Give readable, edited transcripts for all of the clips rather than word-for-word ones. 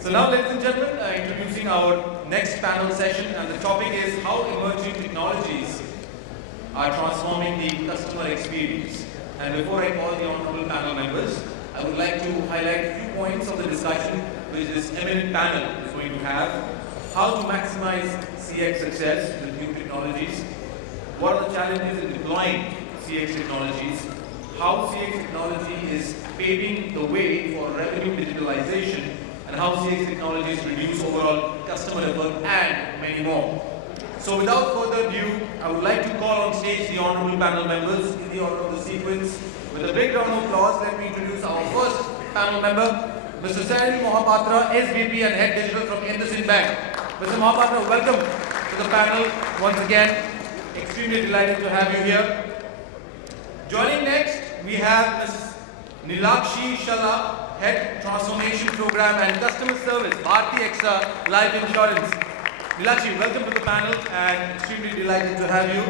So now, ladies and gentlemen, introducing our next panel session, and the topic is how emerging technologies are transforming the customer experience. And before I call the honorable panel members, I would like to highlight a few points of the discussion which this eminent panel is going to have. How to maximize CX success with new technologies. What are the challenges in deploying CX technologies? How CX technology is paving the way for revenue digitalization, and how CX technologies reduce overall customer effort, and many more. So without further ado, I would like to call on stage the honorable panel members in the order of the sequence. With a big round of applause, let me introduce our first panel member, Mr. Cyril Mohapatra, SVP and Head Digital from IndusInd Bank. Mr. Mohapatra, welcome to the panel once again. Extremely delighted to have you here. Joining next, we have Ms. Neelakshi Shalla, Head Transformation Program and Customer Service, Bharati Life Insurance. Neelakshi, welcome to the panel and extremely delighted to have you.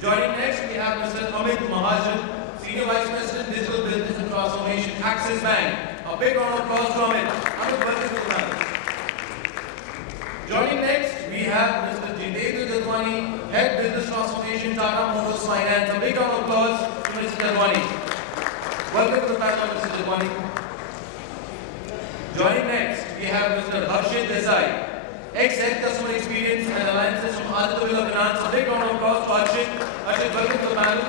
Joining next, we have Mr. Amit Mahajan, Senior Vice President, Digital Business and Transformation, Axis Bank. A big round of applause to Amit. Amit, welcome to the panel. Joining next, we have Mr. Jitendra, Jadhwani, Head Business Transformation, Tata Motors Finance. A big round of applause to Mr. Jadhwani. Welcome to the panel, Mr. Jadhwani. Joining next, we have Mr. Harshit Desai, ex-Head Customer Experience and Alliances from Aditya Finance. A big round of applause to Harshit. Harshit, welcome to the panel.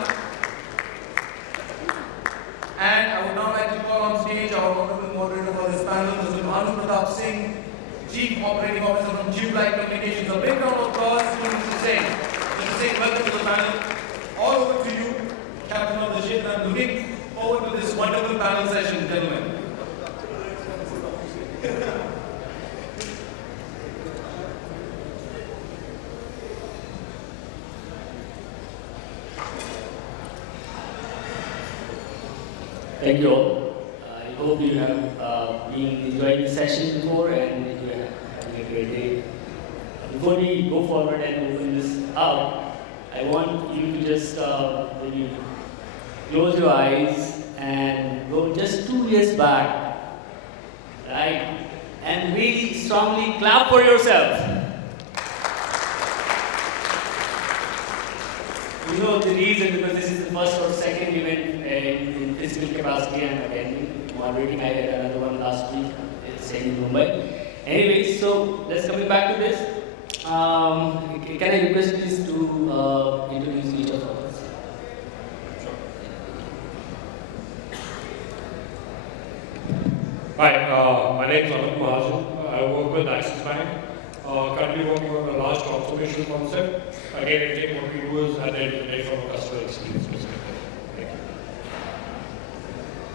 And I would now like to call on stage our honorable moderator for this panel, Mr. Bhanu Singh, Chief Operating Officer from Tubelight Communications. A big round of applause to Mr. Singh. Mr. Singh, welcome to the panel. All over to you, Captain of the ship. I'm looking forward to this wonderful panel session, gentlemen. Thank you all. I hope you have been enjoying the session before and you are having a great day. Before we go forward and open this up, I want you to just maybe close your eyes and go just 2 years back, right? And really strongly clap for yourself. You know the reason, because this is the first or second event in physical capacity I'm attending. Moderating, I had another one last week, it's in Mumbai. Anyway, so let's coming back to this. Can I request please to introduce each of us? Sure. Hi, my name is Amit Mahajan. I work with Axis Bank. Currently working on a large transformation concept. Again, what we do is at the end of the day from a customer experience perspective. Thank you.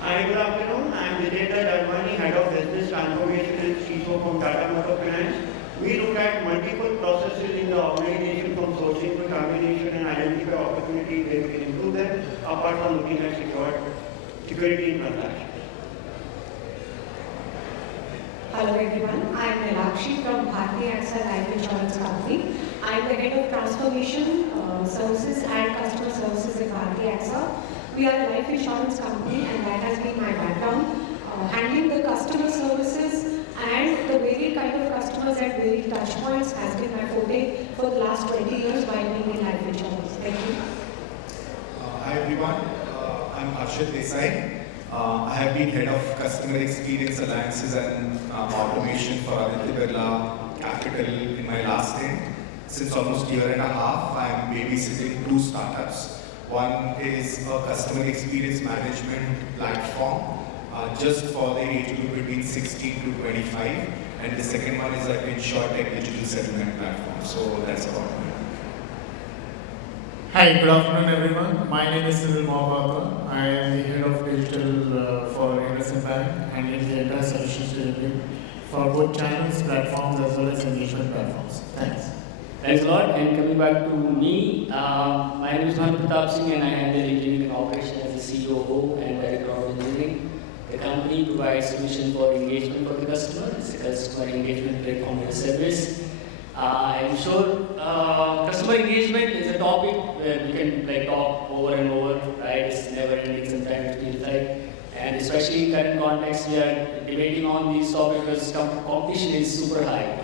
Hi, good afternoon. I am Jitendra, Jadhwani, Head of Business Transformation and CISO from Tata Motors Finance. We look at multiple processes in the organization from sourcing to termination and identify opportunities where we can improve them, apart from looking at security in transactions. Hello everyone, I am Neelakshi from Bharati Life Insurance Company. I am the Head of Transformation Services and Customer Services in Bharati AXA. We are a life insurance company and that has been my background. Handling the customer services and the varied kind of customers at varied touch points has been my forte for the last 20 years while being in life insurance. Thank you. Hi everyone, I'm Harshit Desai. I have been Head of Customer Experience Alliances and Automation for Aditya Birla Capital in my last stint. Since almost a year and a half, I am babysitting 2 startups. One is a customer experience management platform just for the age group between 16 to 25. And the second one is an InsurTech digital settlement platform. So that's about me. Hi, good afternoon everyone. My name is Cyril Mohapatra. I am the Head of Digital for IndusInd Bank, handling the entire solutions delivery for both channels, platforms as well as engagement platforms. Thanks. Thanks a lot. And coming back to me, my name is Bhanu Singh and I handle engineering and operation as the COO and Director of Engineering. The company provides solutions for engagement for the customer. It's a customer engagement platform and service. I'm sure customer engagement is a topic where we can talk over and over, right? It's never ending, sometimes it feels like. And especially in current context, we are debating on these topics because competition is super high.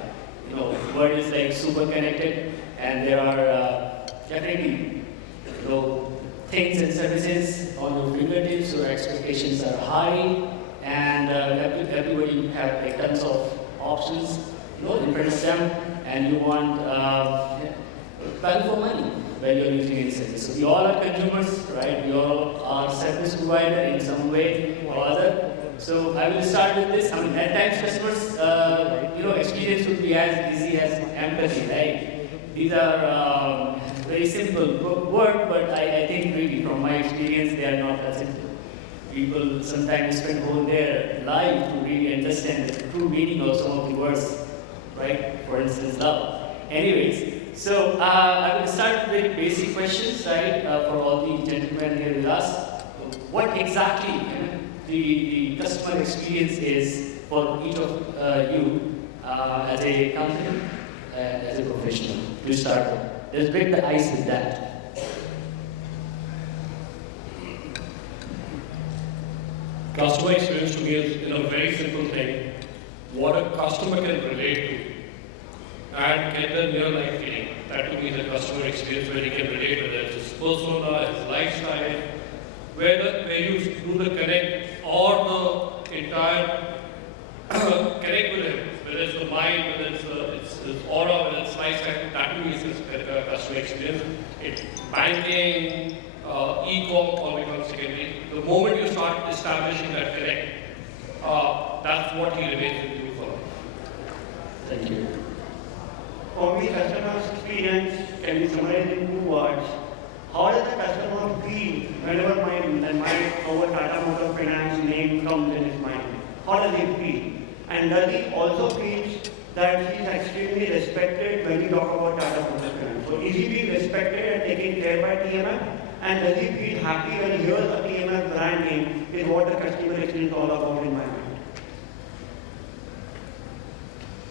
World is like super connected, and there are definitely, things and services on your fingertips. Your expectations are high, and everybody have like tons of options, in front of them, and you want value for money when you're using any service. So we all are consumers, right? We all are service provider in some way or other. So I will start with this. I mean, at times customers, experience would be as easy as empathy, right? These are very simple words, but I think really from my experience, they are not that simple. People sometimes spend whole their life to really understand the true meaning of some of the words, right? For instance, love. Anyways, so I will start with very basic questions, right, for all the gentlemen here with us. What exactly the customer experience is for each of you as a company and as a professional? To start with, let's break the ice with that. Customer experience to me is a very simple thing. What a customer can relate to and get the real life feeling. That to me is a customer experience where he can relate, whether it's his persona, his lifestyle, where you do the connect or the entire connect with him, whether it's the mind, whether it's his aura, whether it's lifestyle. That to me is his customer experience. It's banking, e-com, all becomes secondary. The moment you start establishing that connect, that's what he remains with you for. Thank you. For me, customer experience can be summarized in 2 words. How does the customer feel whenever our Tata Motor Finance name comes in his mind? How does he feel? And does he also feel that he is extremely respected when we talk about Tata Motor Finance? So is he being respected and taken care by TMF? And does he feel happy when he hears the TMF brand name is what the customer experience is all about in my mind?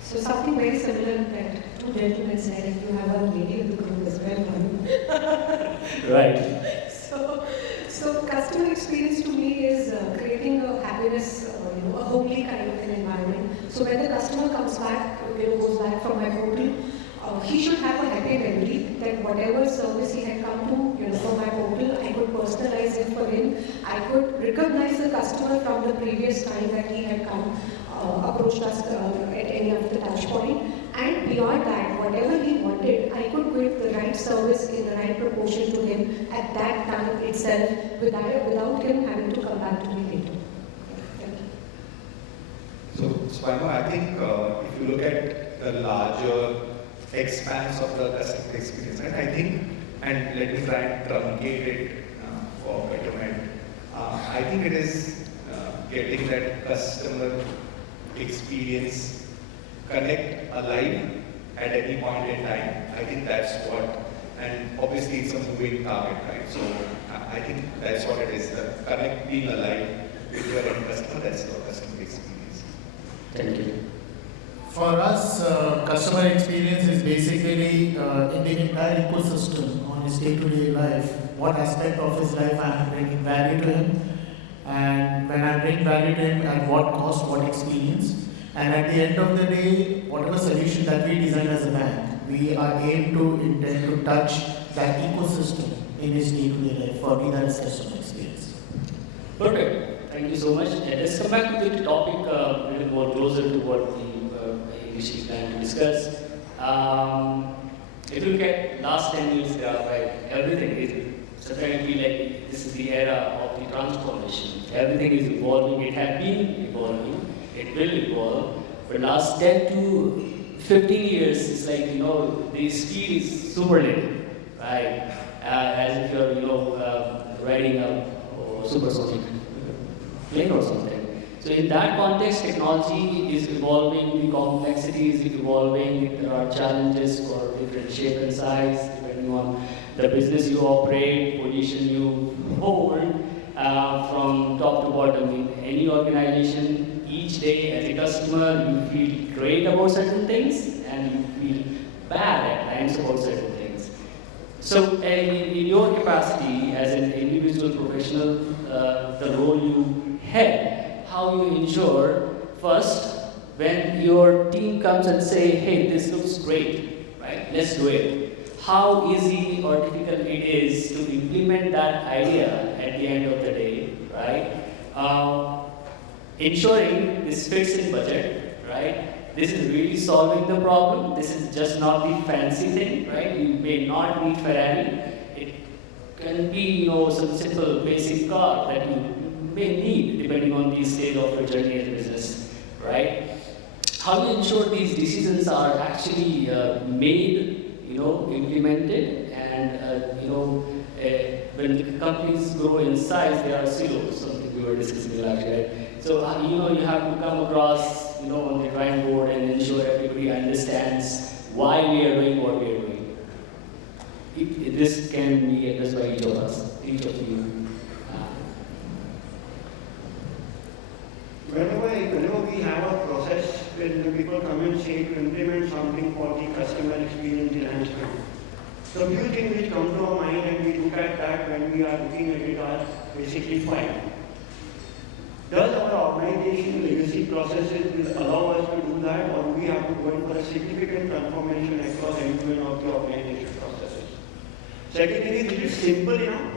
So something very similar that two gentlemen said, if you have a lady in the group as well, Bhanu. Right. So customer experience to me is creating a happiness, a homely kind of an environment. So when the customer comes back, goes back from my portal, he should have a happy memory that whatever service he had come to, from my portal, I could personalize it for him. I could recognize the customer from the previous time that he had come, approached us at any of the touch point. And beyond that, whatever he wanted, I could give the right service in the right proportion to him at that time itself without him having to come back to me later. Thank you. So Bhanu, I think if you look at the larger expanse of the customer experience, right? I think, and let me try and truncate it for betterment. I think it is getting that customer experience connect alive at any point in time. I think that's what, and obviously it's a moving target, right? So I think that's what it is, the connect being alive with your end customer, that's the customer experience. Thank you. For us, customer experience is basically in the entire ecosystem on his day-to-day life. What aspect of his life I am bringing value to him, and when I bring value to him, at what cost, what experience. And at the end of the day, whatever solution that we design as a bank, we are intend to touch that ecosystem in his day-to-day life. For me, that is customer experience. Perfect. Thank you so much. Let's come back to the topic a little more closer to what we initially planned to discuss. If you look at last 10 years, right, everything is, sometimes I feel like this is the era of the transformation. Everything is evolving. It has been evolving. It will evolve. But last 10 to 15 years, it's like, the speed is superlative, right? As if you're, riding a supersonic plane or something. So in that context, technology is evolving, the complexity is evolving, there are challenges for different shape and size, depending on the business you operate, position you hold, from top to bottom. In any organization, each day as a customer, you feel great about certain things, and you feel bad at times about certain things. So in your capacity as an individual professional, the role you had, how you ensure first, when your team comes and say, hey, this looks great, right? Let's do it. How easy or difficult it is to implement that idea at the end of the day, right? Ensuring this fits in budget, right? This is really solving the problem. This is just not the fancy thing, right? You may not need Ferrari. It can be, some simple basic car that you may need depending on the stage of your journey as a business, right? How to ensure these decisions are actually made, implemented, and when the companies grow in size, there are silos, something we were discussing last year, right? So, you have to come across, on the drawing board and ensure everybody understands why we are doing what we are doing. This can be addressed by each of us, each of you. Whenever we have a process when the people come and say to implement something for the customer experience enhancement, the few things which come to our mind and we look at that when we are looking at it are basically 5. Does our organization legacy processes will allow us to do that, or do we have to go in for a significant transformation across end-to-end of the organization processes? Second thing is it simple enough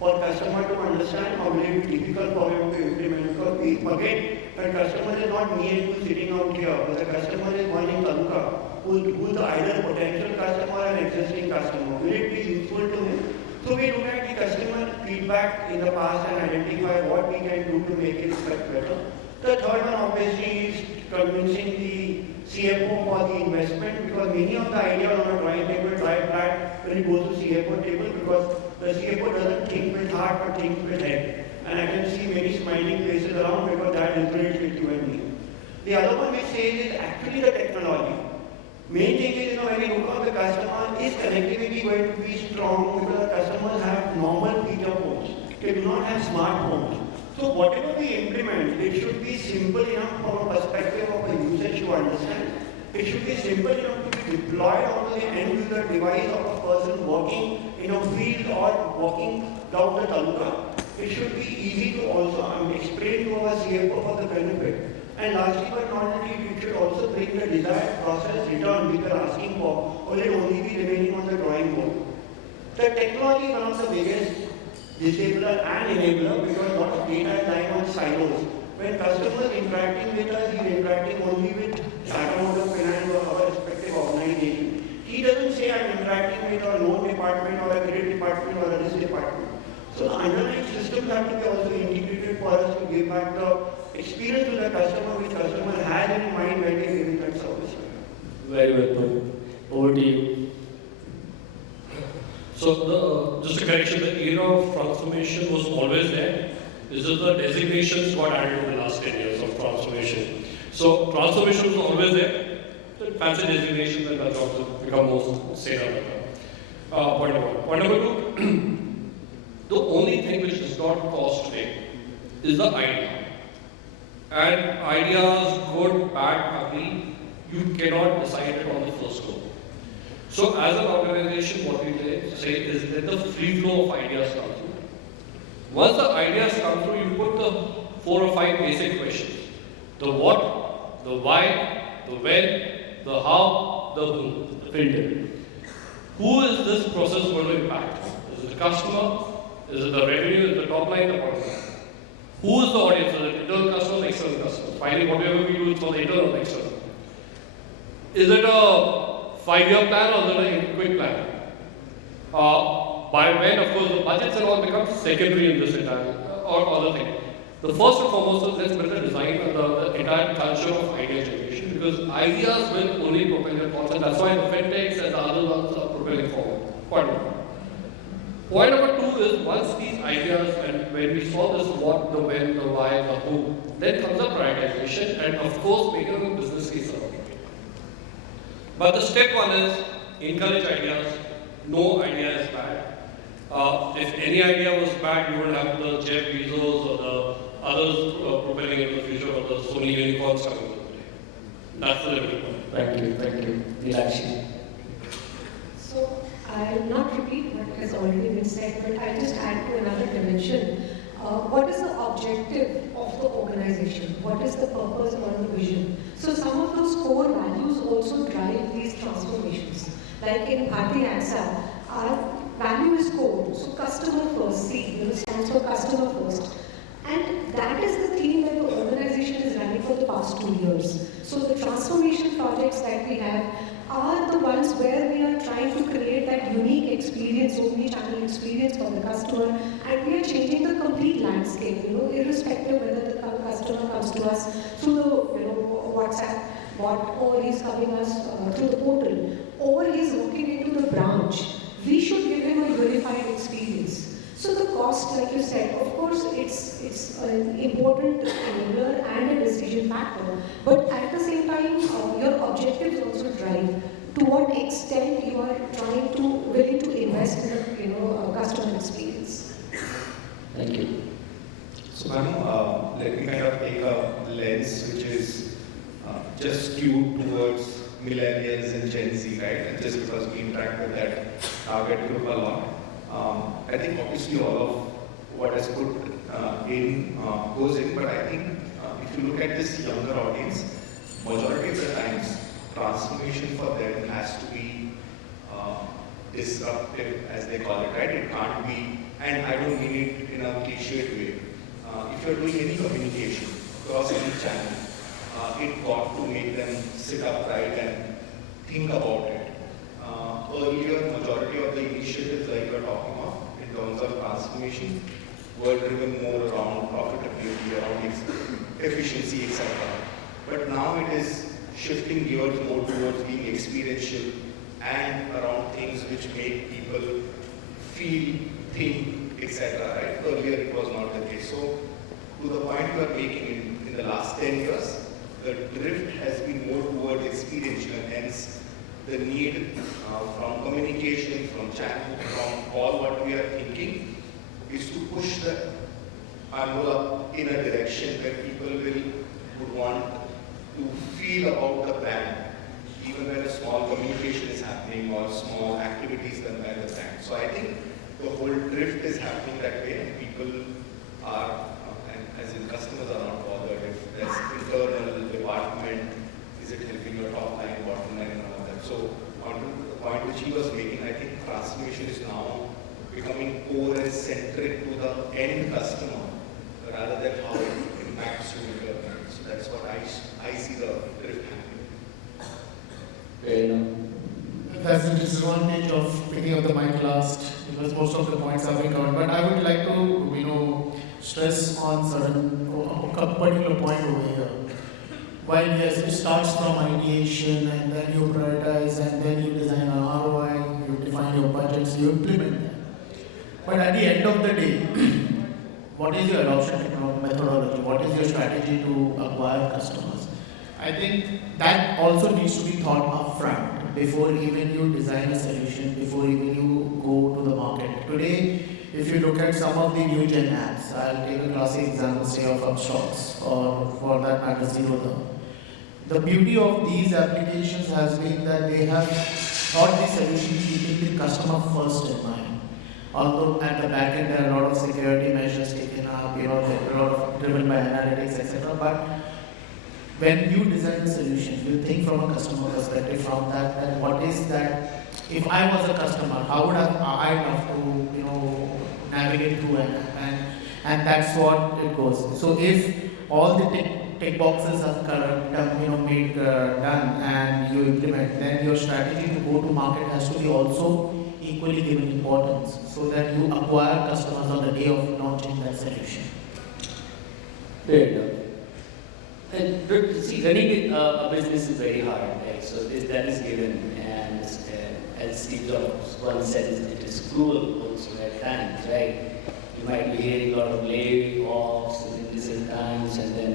for customer to understand, or will it be difficult for him to implement? Because we forget that customer is not me and you sitting out here, but the customer is one in Taluka, who is either potential customer or existing customer. Will it be useful to him? So we look at the customer feedback in the past and identify what we can do to make it better. The third one obviously is convincing the CFO for the investment, because many of the ideas on a drawing table drive flat when it goes to CFO table, because the CFO doesn't think with heart but thinks with head. And I can see many smiling faces around because that resonates with you and me. The other one which says is actually the technology. Main thing is, when you look at the customer, is connectivity going to be strong, because the customers have normal feature phones. They do not have smartphones. So whatever we implement, it should be simple enough from a perspective of a usage to understand. It should be simple enough to be deployed onto the end user device of a person working in a field or walking down the taluka. It should be easy to also explain to our CFO for the benefit. And lastly but not least, it should also bring the desired process return which we are asking for, or it only be remaining on the drawing board. The technology is one of the biggest disabler and enabler, because a lot of data is lying on silos. When customers interacting with us, he is interacting only with Tata Motor Finance or our respective organization. He doesn't say I'm interacting with a loan department or a credit department or a risk department. So the underlying systems have to be also integrated for us to give back the experience to the customer which customer has in mind when they are giving that service. Very well put. Over to you. So just a correction, the era of transformation was always there. This is the designations got added in the last 10 years of transformation. So transformation was always there. The fancy designations and that's also become more say. Point number one. Point number two, the only thing which does not cost today is the idea. And ideas, good, bad, ugly, you cannot decide it on the first go. So as an organization, what we say is let the free flow of ideas come through. Once the ideas come through, you put the 4 or 5 basic questions. The what, the why, the when, the how, the who, the filter. Who is this process going to impact? Is it the customer? Is it the revenue? Is it the top line, the bottom line? Who is the audience? Is it internal customers, external customers? Finally, whatever we do is for the internal or external. Is it a 5-year plan or is it a quick plan? By when, of course, the budgets and all become secondary in this entire or other thing. The first and foremost is let's build the design and the entire culture of idea generation, because ideas will only propel your concept. That's why the fintechs and the other ones are propelling forward. Point number one. Point number two is once these ideas, and when we saw this what, the when, the why, the who, then comes the prioritization and of course making a business case around it. But the step one is encourage ideas. No idea is bad. If any idea was bad, you would have the Jeff Bezos or the others propelling into the future, or the Sony unicorns coming into play. That's the limited point. Thank you. Neelakshi. So I'll not repeat what has already been said, but I'll just add to another dimension. what is the objective of the organization? What is the purpose or the vision? So some of those core values also drive these transformations. Like in Bharati AXA, our value is core, so customer first, stands for customer first. And that is the theme that the organization is running for the past 2 years. So the transformation projects that we have are the ones where we are trying to create that unique experience, omni-channel experience for the customer, and we are changing the complete landscape, irrespective whether the customer comes to us through the WhatsApp bot, or he's coming us through the portal, or he's walking into the branch. We should give him a unified experience. So the cost, like you said, of course, it's an important enabler and a decision factor. But at the same time, your objectives also drive to what extent you are willing to invest in a customer experience. Thank you. So Bhanu, let me kind of take a lens which is just skewed towards millennials and Gen Z, right? And just because we interact with that target group a lot. I think obviously all of what is put in goes in, but I think if you look at this younger audience, majority of the times transformation for them has to be disruptive, as they call it, right? It can't be, and I don't mean it in a cliched way. If you're doing any communication across any channel, it got to make them sit upright and think about it. Earlier, majority of the initiatives like you're talking about in terms of transformation were driven more around profitability, around efficiency, etc. But now it is shifting gears more towards being experiential and around things which make people feel, think, etc. Right? Earlier it was not the case. So to the point you are making in the last 10 years, the drift has been more towards experiential, and hence the need from communication, from channel, from all what we are thinking is to push the envelope in a direction where people would want to feel about the brand, even when a small communication is happening or small activities done by the brand. So I think the whole drift is happening that way, and people are, and as in customers are not bothered if there's internal department, is it helping your top line, bottom line, and all that. So on to the point which he was making, I think transformation is now becoming core and centric to the end customer rather than how it impacts you in your brand. So that's what I see the drift happening. Fair enough. That's the disadvantage of picking up the mic last, because most of the points have been covered. But I would like to, stress on a particular point over here. While yes, it starts from ideation, and then you prioritize, and then you design an ROI, you define your budgets, you implement them. But at the end of the day, what is your adoption methodology? What is your strategy to acquire customers? I think that also needs to be thought upfront before even you design a solution, before even you go to the market. Today, if you look at some of the new gen apps, I'll take a classic example, say of Upstocks, or for that matter, Zero. The beauty of these applications has been that they have thought the solution keeping the customer first in mind. Although at the back end there are a lot of security measures taken up, there are a lot of driven by analytics, etc. But when you design a solution, you think from a customer perspective, from that what is that, if I was a customer, how would I have to, navigate through an app, and that's what it goes. So if all the tick boxes are done, and you implement, then your strategy to go to market has to be also equally given importance, so that you acquire customers on the day of launching that solution. Fair enough. And see, running a business is very hard, right? So that is given, and as Steve Jobs once said, it is cruel also at times, right? You might be hearing a lot of layoffs in recent times, and then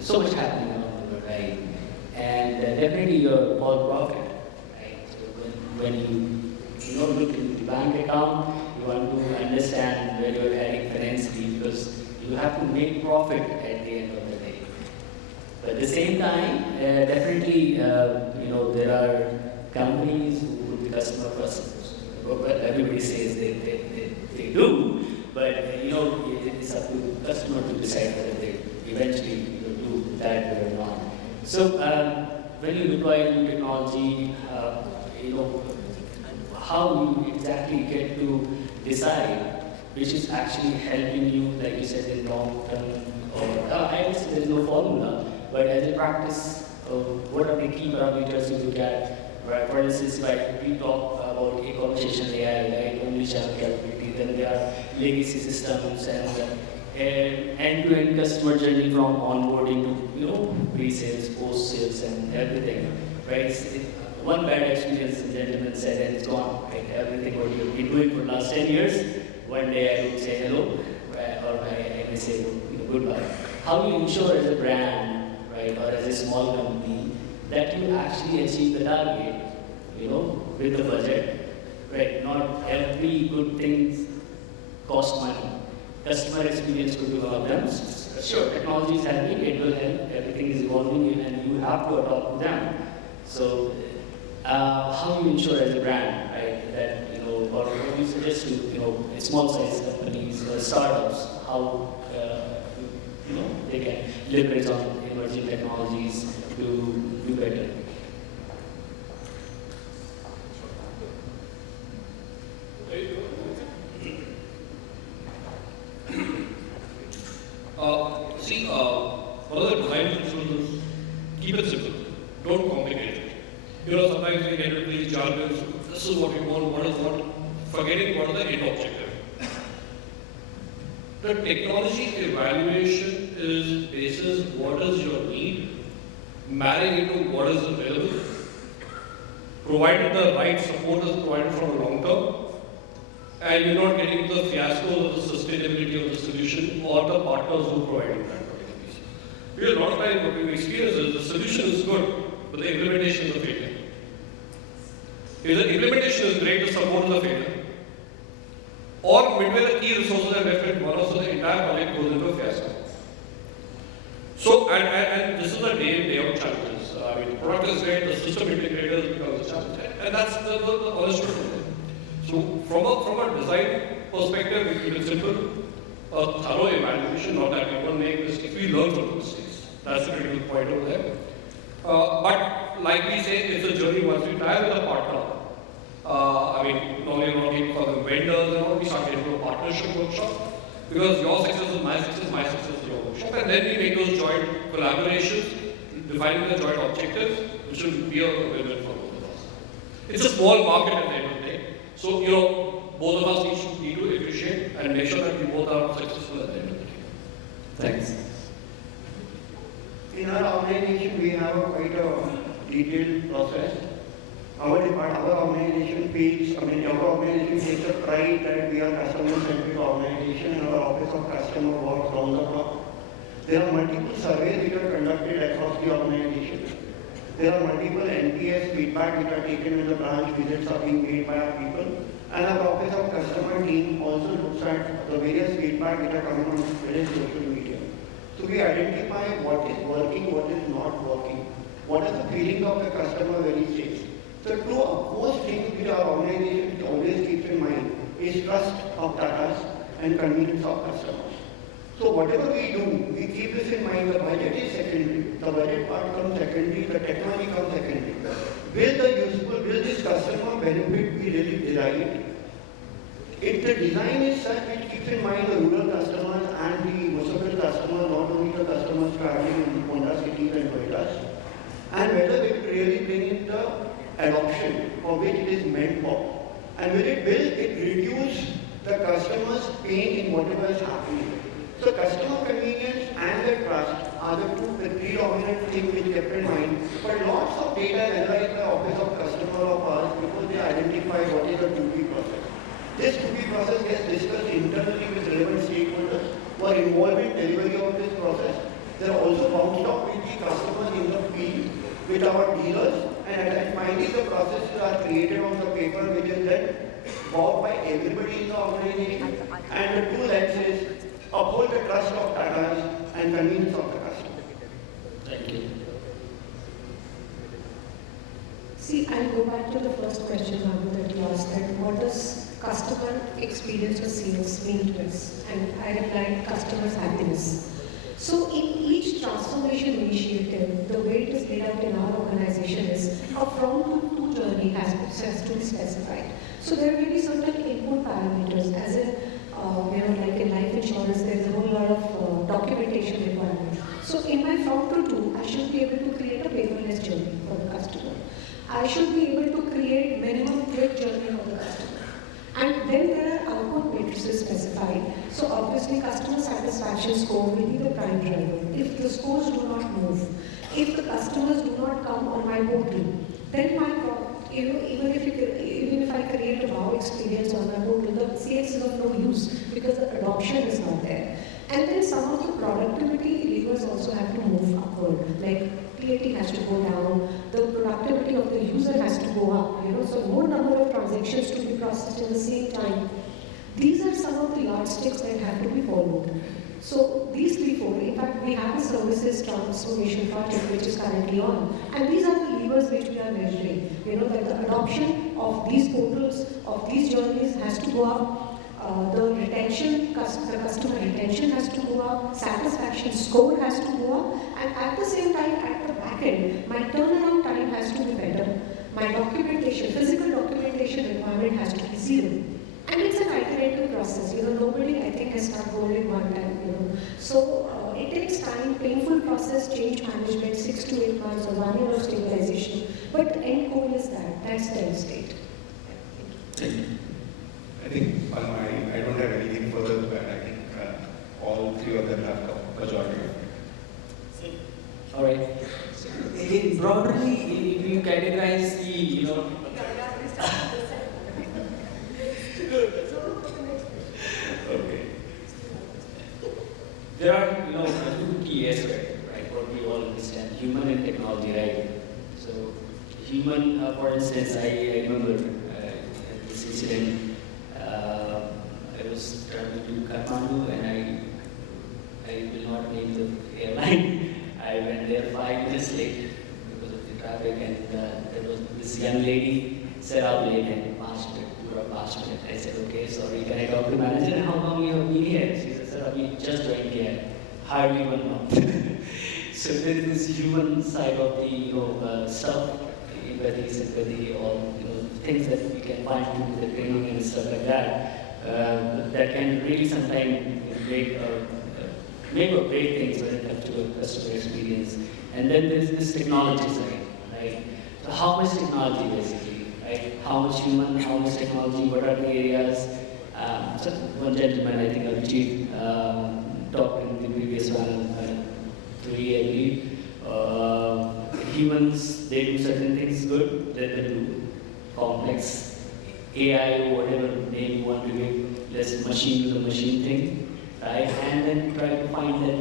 so much happening around the world, right? And definitely your for profit, right? So when you look into the bank account, you want to understand where you're heading financially, because you have to make profit at the end of the day. But at the same time, definitely, there are companies who put the customer first. Everybody says they they do, but it's up to the customer to decide whether they eventually do that or not. So when you deploy new technology, how you exactly get to decide which is actually helping you, like you said, in long term, or I would say there is no formula, but as a practice, what are the key parameters you look at? Right? For instance, like we talk about a conversational AI, like omnichannel capability, then there are legacy systems and end-to-end customer journey from onboarding to pre-sales, post-sales, and everything. Right? One bad experience, the gentleman said, and it's gone. Right? Everything what you've been doing for the last 10 years. One day I would say hello, or I may say goodbye. How do you ensure as a brand, right, or as a small company, that you actually achieve the target, with the budget, right? Not every good thing costs money. Customer experience could be one of them. Sure, technology is helping, it will help, everything is evolving, and you have to adopt them. So, how do you ensure as a brand, right, that or what do you suggest to small size companies or startups how they can leverage on emerging technologies to do better? One of the design principles is keep it simple. Don't complicate it. Sometimes we get into these jargons. This is what we want, what is what, forgetting what is the end objective. The technology evaluation is basis what is your need, marrying into what is available, provided the right support is provided from a long term, and you're not getting the fiasco of the sustainability of the solution or the partners who provide that particular piece. Because a lot of times what we've experienced is the solution is good, but the implementation is a failure. If the implementation is great, the support is a failure. Or midway the key resources are left in one, so the entire project goes into a fiasco. So, and this is a day in, day out challenges. The product is great, the system integrators becomes a challenge, and that's the honest truth. So, from a design perspective, we keep it simple, a thorough evaluation, not that we won't make mistakes, we learn from the mistakes. That's the critical point over there. But like we say, it's a journey. Once we try with a partner, normally we're working for the vendors and all, we start getting into a partnership workshop, because your success is my success is your workshop, and then we make those joint collaborations, defining the joint objectives, which will be a win-win for both of us. It's a small market at the end of the day, so both of us need to appreciate and make sure that we both are successful at the end of the day. Thanks. In our organization, we have quite a detailed process. Our organization takes a pride that we are customer-centric organization, and our office of customer works round the clock. There are multiple surveys which are conducted across the organization. There are multiple NPS feedback which are taken when the branch visits are being made by our people. And our office of customer team also looks at the various feedback which are coming on various social media. So we identify what is working, what is not working. What is the feeling of the customer when he stays. So two most things which our organization always keeps in mind is trust of Tatas and convenience of customers. So whatever we do, we keep this in mind. The budget is secondary. The budget part comes secondary. The technology comes secondary. Will this customer benefit be really desired? If the design is such which keeps in mind the rural customers and the municipal customers, not only the customers traveling in Honda cities and Toyotas, and whether it really bring in the adoption for which it is meant for, and will it reduce the customer's pain in whatever is happening. So customer convenience and the trust are the predominant things which kept in mind. But lots of data is analyzed by Office of Customer of ours because they identify what is the 2B process. This 2B process gets discussed internally with relevant stakeholders who are involved in delivery of this process. They are also bounced off with the customers in the field, with our dealers, and finally the processes are created on the paper which is then bought by everybody in the organization. And the two lenses uphold the trust of Tatas and convenience of the customer. Thank you. See, I'll go back to the first question, Bhanu, that you asked, that what does customer experience or sales mean to us? And I replied, customers' happiness. So in each transformation initiative, the way it is laid out in our organization is a from to journey has to be specified. So there may be certain input parameters, as in, like in life insurance, there is a whole lot of documentation requirement. So in my from to, I should be able to create a paperless journey for the customer. I should be able to create minimum quick journey for the customer. And then there are output matrices specified. So obviously customer satisfaction score will be the prime driver. If the scores do not move, if the customers do not come on my portal, then my even if I create a wow experience on my portal, the sales is of no use because the adoption is not there. And then some of the productivity levers also have to move upward, like PAT has to go down, the productivity of the user has to go up, so more number of transactions to be processed in the same time. These are some of the yardsticks that have to be followed. So these four, in fact, we have a services transformation project which is currently on, and these are the levers which we are measuring. That the adoption of these portals, of these journeys has to go up. The retention, the customer retention has to go up, satisfaction score has to go up, and at the same time, at the back end, my turnaround time has to be better. My documentation, physical documentation requirement has to be zero. And it's an iterative process. Nobody, I think, has start goal in one time. So it takes time, painful process, change management, 6 to 8 months or 1 year of stabilization. But the end goal is that's the end state. Thank you. I think, Bhanu, I don't have anything further to add. I think all three of them have majority of it. All right. Broadly, if you categorize the, okay. There are, two key aspects, right? What we all understand, human and technology, right? So, human, for instance, I remember this incident. I was traveling to Kathmandu, and I will not name the airline. I went there 5 minutes late because of the traffic, and there was this young lady said, "I'll late and past minute." I said, "Okay, sorry, can I talk to manager? And how long you have been here?" She said, "Sir, we just joined here, hardly 1 month." So there is this human side of the stuff, empathy, sympathy, or things that we can find through the training and stuff like that. That can really sometimes make or break things when it comes to a customer experience. And then there's this technology side, right? So how much technology basically, right? How much human, how much technology, what are the areas? So one gentleman, I think Abhijit, talked in the previous one, 3, I believe. Humans, they do certain things good, then they do complex. AI, whatever name you want to give, let's machine to the machine thing, right? And then try to find that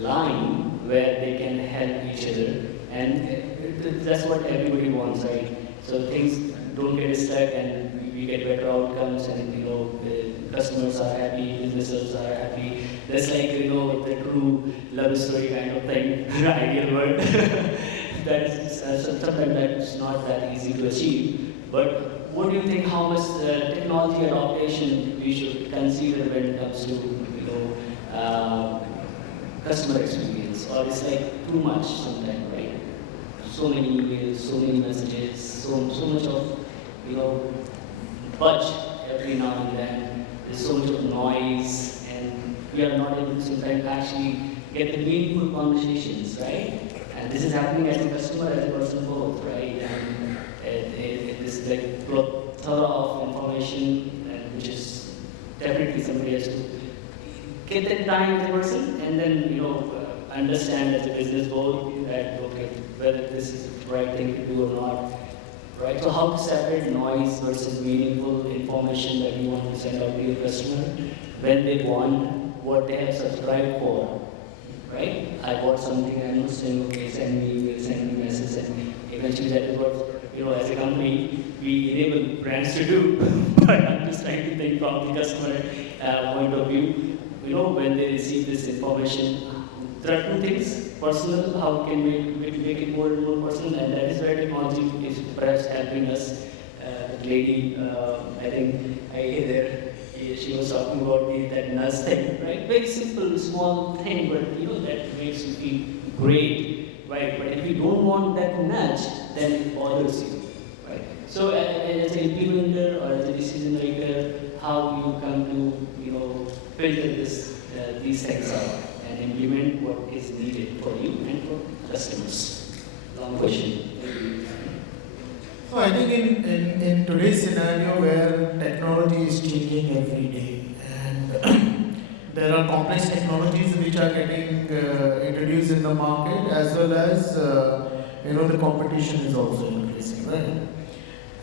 line where they can help each other. And that's what everybody wants, right? So things don't get stuck and we get better outcomes, and customers are happy, businesses are happy. That's like the true love story kind of thing, ideal word. That is sometimes that's not that easy to achieve. But what do you think? How much technology adaptation we should consider when it comes to customer experience? Or it's like too much sometimes, right? So many emails, so many messages, so much of budge every now and then. There's so much of noise, and we are not able to sometimes actually get the meaningful conversations, right? And this is happening as a customer, as a person both, right? And it is like plethora of information, and which is definitely somebody has to get that time with the person, and then understand as a business goal that whether this is the right thing to do or not, right? So how to separate noise versus meaningful information that you want to send out to your customer when they want what they have subscribed for, right? I bought something, I'm not saying, okay, send me message, and eventually that is what, as a company, we enable brands to do. But I'm just trying to think from the customer point of view. When they receive this information, there are two things: personal, how can we make it more and more personal, and that is where technology is perhaps helping us the lady, I think I hear there, she was talking about that nudge thing, right? Very simple, small thing, but that makes you feel great, right? But if you don't want that nudge, then it bothers you, right? So as an implementer or as a decision maker, how you come to filter these things out and implement what is needed for you and for customers. Long question. So I think in today's scenario where technology is changing every day and there are complex technologies which are getting introduced in the market, as well as the competition is also increasing, right?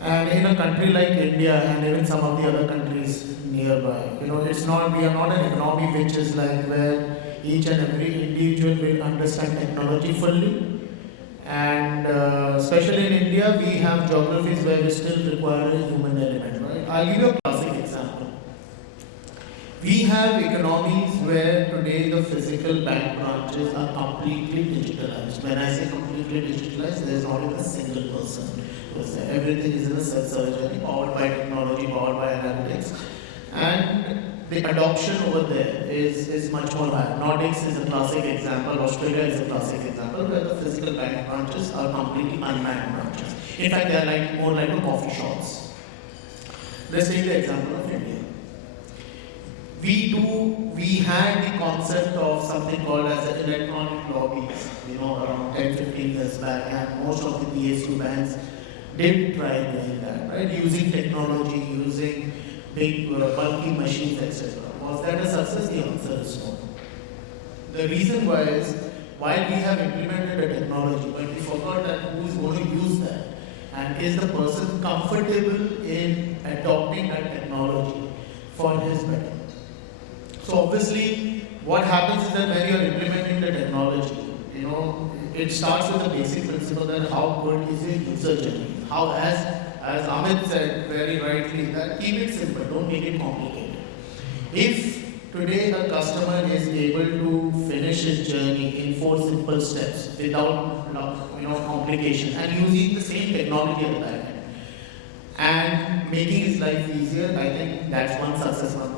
And in a country like India and even some of the other countries nearby, we are not an economy which is like where each and every individual will understand technology fully. And especially in India, we have geographies where we still require a human element, right? I'll give you a classic example. We have economies where today the physical bank branches are completely digitalized. When I say completely digitalized, there is not even a single person. Everything is in a self-service journey, powered by technology, powered by analytics. And the adoption over there is much more high. Nordics is a classic example, Australia is a classic example, where the physical bank branches are completely unmanned branches. In fact, they are more like coffee shops. Let's take the example of India. We had the concept of something called as electronic lobbies, around 10-15 years back, and most of the PSU banks did try doing that, right? Using technology, using big bulky machines, etc. Was that a success? The answer is no. The reason why is, while we have implemented a technology, but we forgot that who is going to use that, and is the person comfortable in adopting that technology for his better. So obviously, what happens is that when you are implementing the technology, it starts with the basic principle that how good is your user journey. How, as Amit said very rightly, that keep it simple, don't make it complicated. If today a customer is able to finish his journey in 4 simple steps without complication and using the same technology at the back end and making his life easier, I think that's one success factor.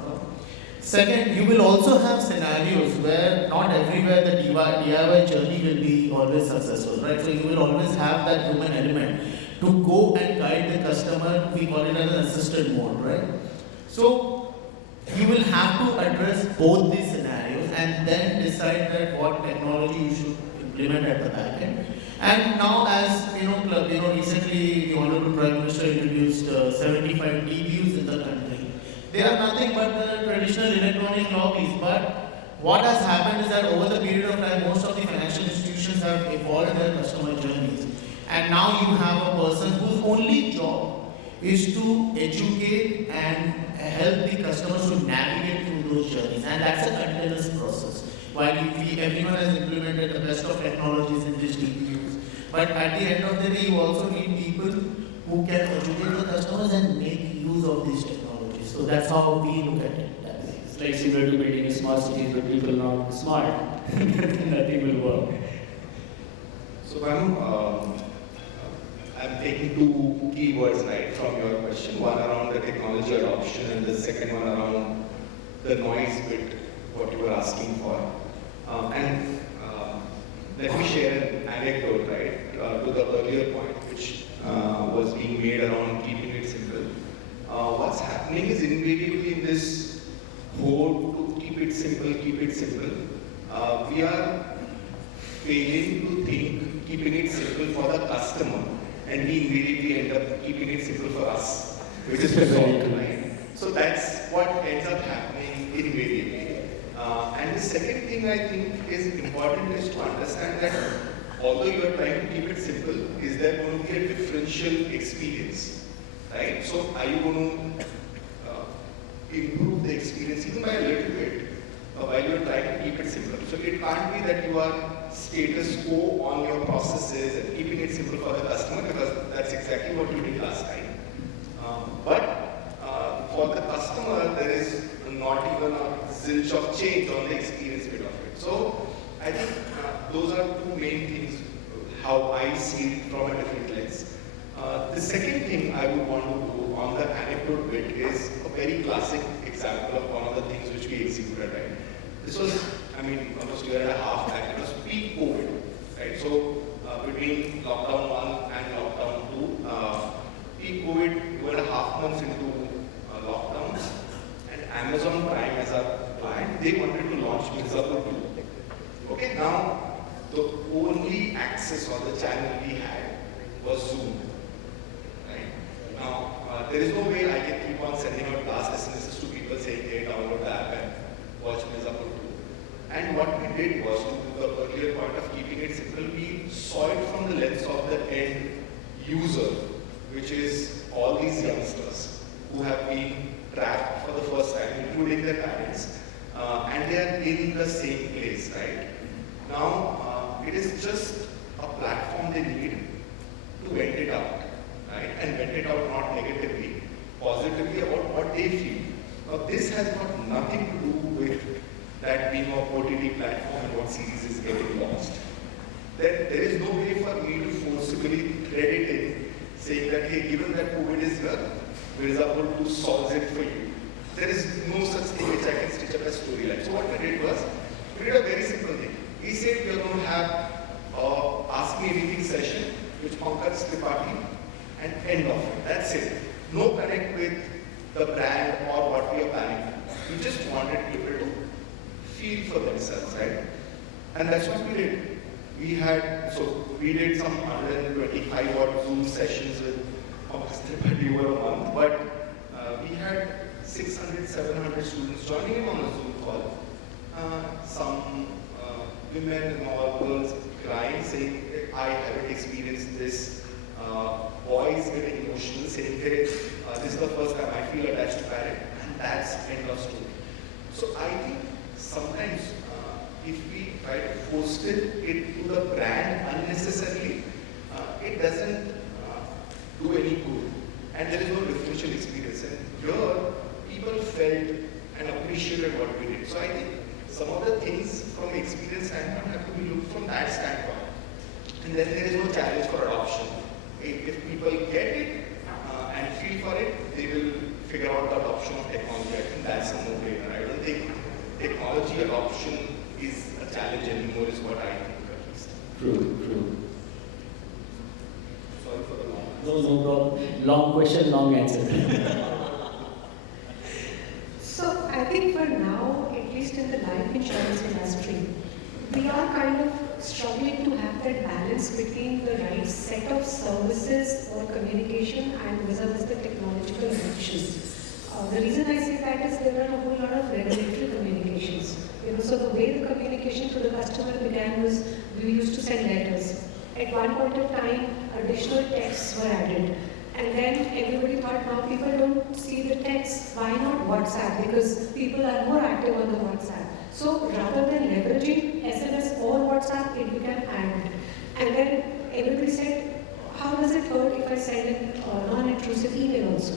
Second, you will also have scenarios where not everywhere the DIY journey will be always successful, right? So you will always have that human element to go and guide the customer. We call it as an assisted mode, right? So you will have to address both these scenarios and then decide that what technology you should implement at the back end. And now, as recently the Honorable Prime Minister introduced 75 DBUs in the country. They are nothing but the traditional electronic lobbies. But what has happened is that over the period of time, most of the financial institutions have evolved their customer journeys. And now you have a person whose only job is to educate and help the customers to navigate through those journeys. And that's a continuous process. While everyone has implemented the best of technologies in these DBUs, but at the end of the day, you also need people who can educate the customers and make use of these technologies. So that's how we look at it. It's like similar to building a smart city, but people not smart. Nothing will work. So Bhanu, I'm taking 2 key words right from your question. One around the technology adoption and the second one around the noise bit, what you were asking for. Let me share an anecdote, right, to the earlier point which was being made around keeping it simple. What's happening is invariably in this hoard to keep it simple, we are failing to think keeping it simple for the customer, and we invariably end up keeping it simple for us, which is the right? So that's what ends up happening invariably. And the second thing I think is important is to understand that although you are trying to keep it simple, is there going to be a differential experience, right? So are you going to improve the experience even by a little bit while you are trying to keep it simple? So it can't be that you are status quo on your processes and keeping it simple for the customer, because that's exactly what you did last time. But for the customer, there is not even a zilch of change on the experience bit of it. So I think those are 2 main things, how I see it from a different lens. The second thing I would want to do on the anecdote bit is a very classic example of one of the things which we executed, right? This was, almost a year and a half back. It was peak COVID, right? So between lockdown 1 and lockdown 2, peak COVID, 2.5 months into lockdown, and Amazon Prime as our client, they wanted to launch Mirzapur 2. Okay, now the only access on the channel we had was Zoom. Now, there is no way I can keep on sending out blast SMSs to people saying, hey, download the app and watch Mirzapur 2. And what we did was, to the earlier point of keeping it simple, we saw it from the lens of the end user, which is all these youngsters who have been trapped for the first time, including their parents, and they are in the same place, right? Now, it is just a platform they need to vent it out. Right? And vent it out not negatively, positively about what they feel. Now this has got nothing to do with that being an OTT platform and what series is getting launched. There is no way for me to forcibly thread it in, saying that, hey, given that COVID is here, Mirzapur 2 solves it for you. There is no such thing which I can stitch up a storyline. So what we did was, we did a very simple thing. We said we are going to have Ask Me Anything session, which Pankaj Tripathi, and end of it. That's it. No connect with the brand or what we are planning. We just wanted people to feel for themselves, right? And that's what we did. We did some 125 odd Zoom sessions with Pankaj Tripathi over a month, but we had 600, 700 students joining him on a Zoom call. Some women and all girls crying, saying, I haven't experienced this. Boys getting emotional, saying, hey, this is the first time I feel attached to parent, and that's end of story. So I think sometimes if we try to force it to the brand unnecessarily, it doesn't do any good, and there is no differential experience. And here, people felt and appreciated what we did. So I think some of the things from experience standpoint have to be looked from that standpoint. And then there is no challenge for adoption. If people get it and feel for it, they will figure out the adoption of technology. I think that's a no-brainer. I don't think technology adoption is a challenge anymore, is what I think at least. True. Sorry for the long No answer. problem. Long question, long answer. So I think for now, at least in the life insurance industry, we are kind of struggling to have that balance between the right set of services or communication and vis-a-vis the technological adoption. The reason I say that is there are a whole lot of regulatory communications. So the way the communication to the customer began was we used to send letters. At one point of time, additional texts were added. And then everybody thought, now people don't see the text, why not WhatsApp? Because people are more active on the WhatsApp. So rather than leveraging SMS or WhatsApp, it became added. And then everybody said, how does it hurt if I send a non-intrusive email also?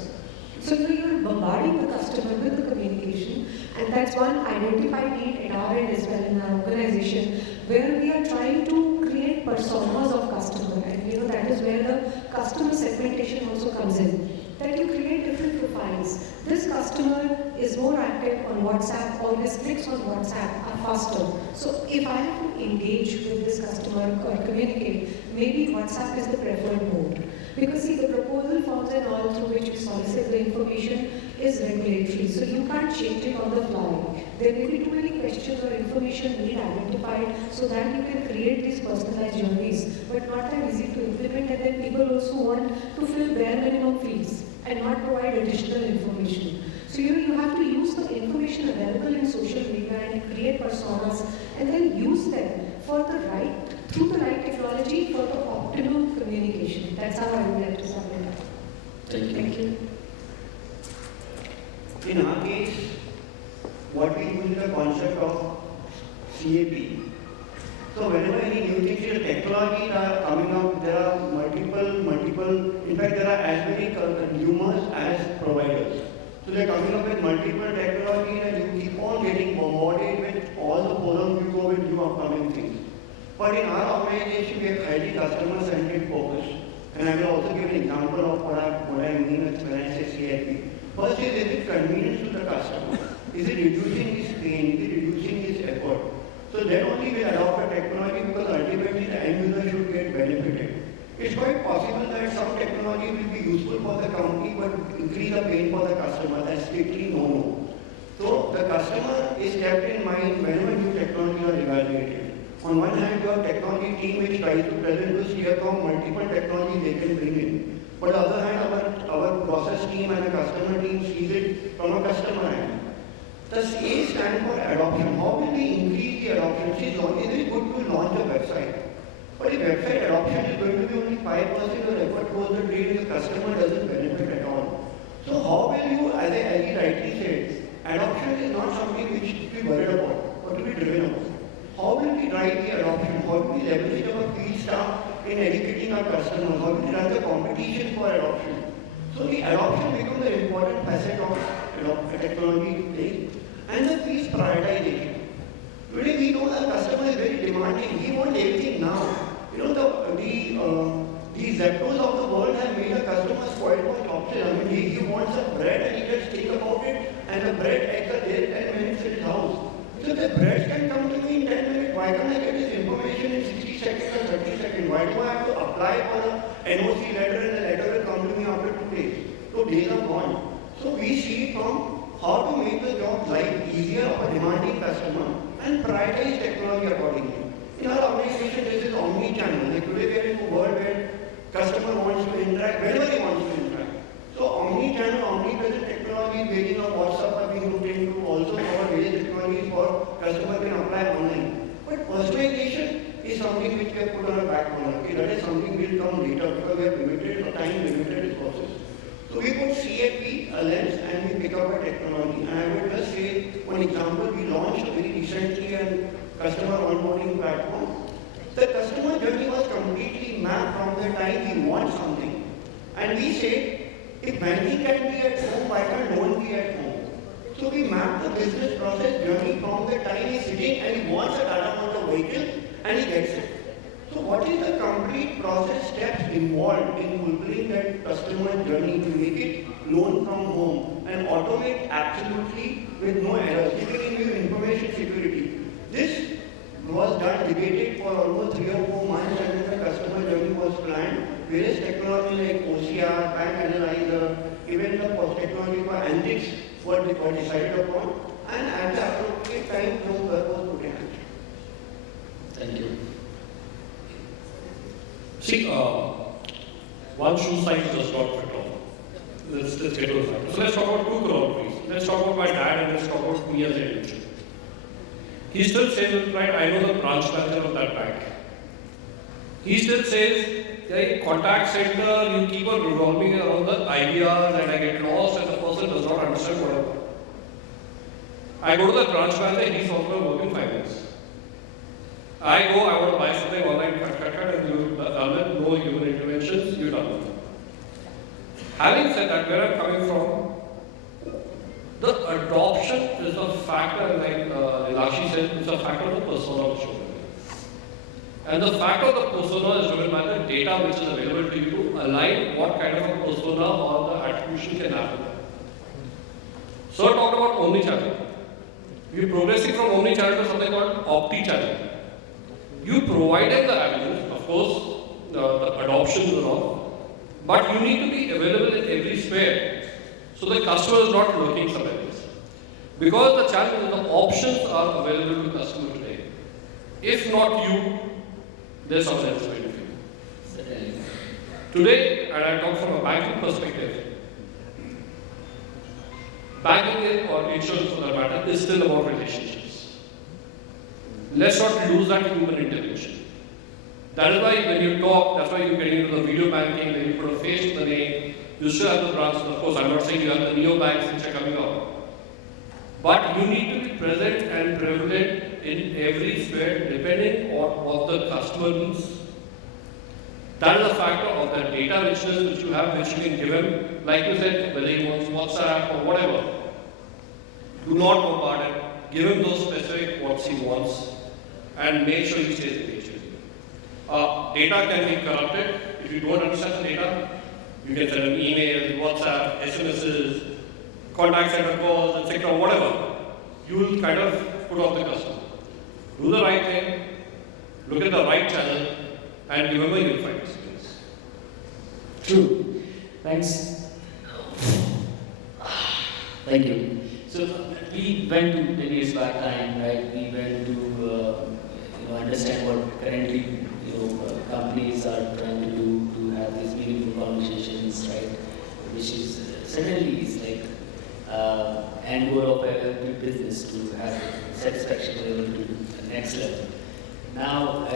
So you're bombarding the customer with the communication, and that's one identified need at our end as well in our organization, where we are trying to create personas of customer, and that is where the customer segmentation also comes in. That you create different profiles. This customer is more active on WhatsApp, or his clicks on WhatsApp are faster. So if I have to engage with this customer or communicate, maybe WhatsApp is the preferred mode. Because see, the proposal forms and all through which we solicit the information is regulatory, so you can't change it on the fly. There may be too many questions or information need identified so that you can create these personalized journeys, but not that easy to implement, and then people also want to fill bare minimum fields and not provide additional information. So you have to use the information available in social media and create personas and then use them through the right technology for the optimum communication. That's how I would like to sum it up. Thank you. In our case, what we use is the concept of CAP. So whenever any new things, technologies are coming up, there are multiple, in fact there are as many consumers as providers. So they're coming up with multiple technologies and you keep on getting bombarded with all the forums you go with new upcoming things. But in our organization, we are highly customer-centric focused. And I will also give an example of what I mean when I say CIP. First is it convenience to the customer? Is it reducing his pain? Is it reducing his effort? So then only we adopt a technology because ultimately the end user should get benefited. It's quite possible that some technology will be useful for the company but increase the pain for the customer. That's strictly no. So the customer is kept in mind whenever new technology are evaluated. On one hand, you have technology team which tries to present to steer from multiple technologies they can bring in. On the other hand, our process team and the customer team sees it from a customer end. The A stands for adoption. How will we increase the adoption? See, it's very good to launch a website. But if website adoption is going to be only 5% of effort towards the trade, the customer doesn't benefit at all. So how will you, as he rightly said, adoption is not something which to be worried about, but to be driven about. How will we drive the adoption? How will we leverage our field staff in educating our customers? How will we run the competition for adoption? So the adoption becomes an important facet of technology today. And the piece prioritization. Today we know the customer is very demanding. He wants everything now. You know, the Zeptos of the world have made a customer spoiled for option. I mean, he wants a bread and he just think about it and the bread takes a day, 10 minutes in his house. So the bread can come to me in 10 minutes. Why can't I get this information in 60 seconds or 30 seconds? Why do I have to apply for a NOC letter and the letter will come to me after 2 days? So days are gone. So we see from how to make the job life easier for a demanding customer and prioritize technology accordingly. In our organization, this is omni-channel. Like today we are in a world where customer wants to interact whenever he wants to interact. So omni-channel, omnipresent technology, waking of WhatsApp are being looked into, also our various technologies for customer can apply online. But personalization is something which we have put on a back burner. Okay, that is something will come later because we have limited time, limited resources. So we put CAP, a lens, and we pick up a technology. And I would just say, one example, we launched very recently a customer onboarding platform. The customer journey was completely mapped from the time he wants something. And we say, if banking can be at home, why can't loan be at home? So we map the business process journey from the time he's sitting and he wants a Tata Motor vehicle and he gets it. So what is the complete process steps involved in fulfilling that customer journey to make it loan from home and automate absolutely with no errors, giving you information security. This was done, debated for almost 3 or 4 months and then the customer journey was planned. Various technology like OCR, bank analyzer, even the technology for analytics were decided upon and at the appropriate time those work was put in action. Thank you. See, one shoe size does not fit all. Let's get to the fact. So let's talk about 2 crore please. Let's talk about my dad and let's talk about me as an individual. He still says, right, I know the branch manager of that bank. He still says, hey, contact center, you keep on revolving around the ideas and I get lost and the person does not understand what I want. I go to the branch manager, he's also working 5 minutes. I go, I want to buy something online, and you done it, no human interventions, you done it. Having said that, where I'm coming from, the adoption is a factor, like Neelakshi said, it's a factor of the persona which you and the factor of the persona is driven by the data which is available to you to align what kind of a persona or the attribution can happen. So I talked about omni-channel. We're progressing from omni-channel to something called omni-channel. You provide them the avenues, of course, the adoption is all, but you need to be available in every sphere. So the customer is not looking somewhere else. Because the challenge is the options are available to customer today. If not you, there's someone else waiting for you. Today, and I talk from a banking perspective, banking or insurance for that matter is still about relationships. Let's not lose that human intervention. That is why when you talk, that's why you're getting into the video banking, when you put a face to the name, you still have the branches. Of course, I'm not saying you have the neo banks which are coming out. But you need to be present and prevalent in every sphere depending on what the customer needs. That is a factor of the data richness which you have, which you can give him, like you said, whether he wants WhatsApp or whatever. Do not bombard him. Give him those specific what he wants and make sure he stays engaged with you. Data can be corrupted. If you don't understand the data, you can send them emails, WhatsApp, SMSs, contact center calls, etc., whatever. You will kind of put off the customer. Do the right thing, look at the right channel, and remember unified experience. True. Thanks. Thank you. So we went to 10 years back time, right? We went to understand what currently companies are trying to do to have these meaningful conversations, right? Which is certainly is like end goal of every business to have satisfaction level to the next level. Now,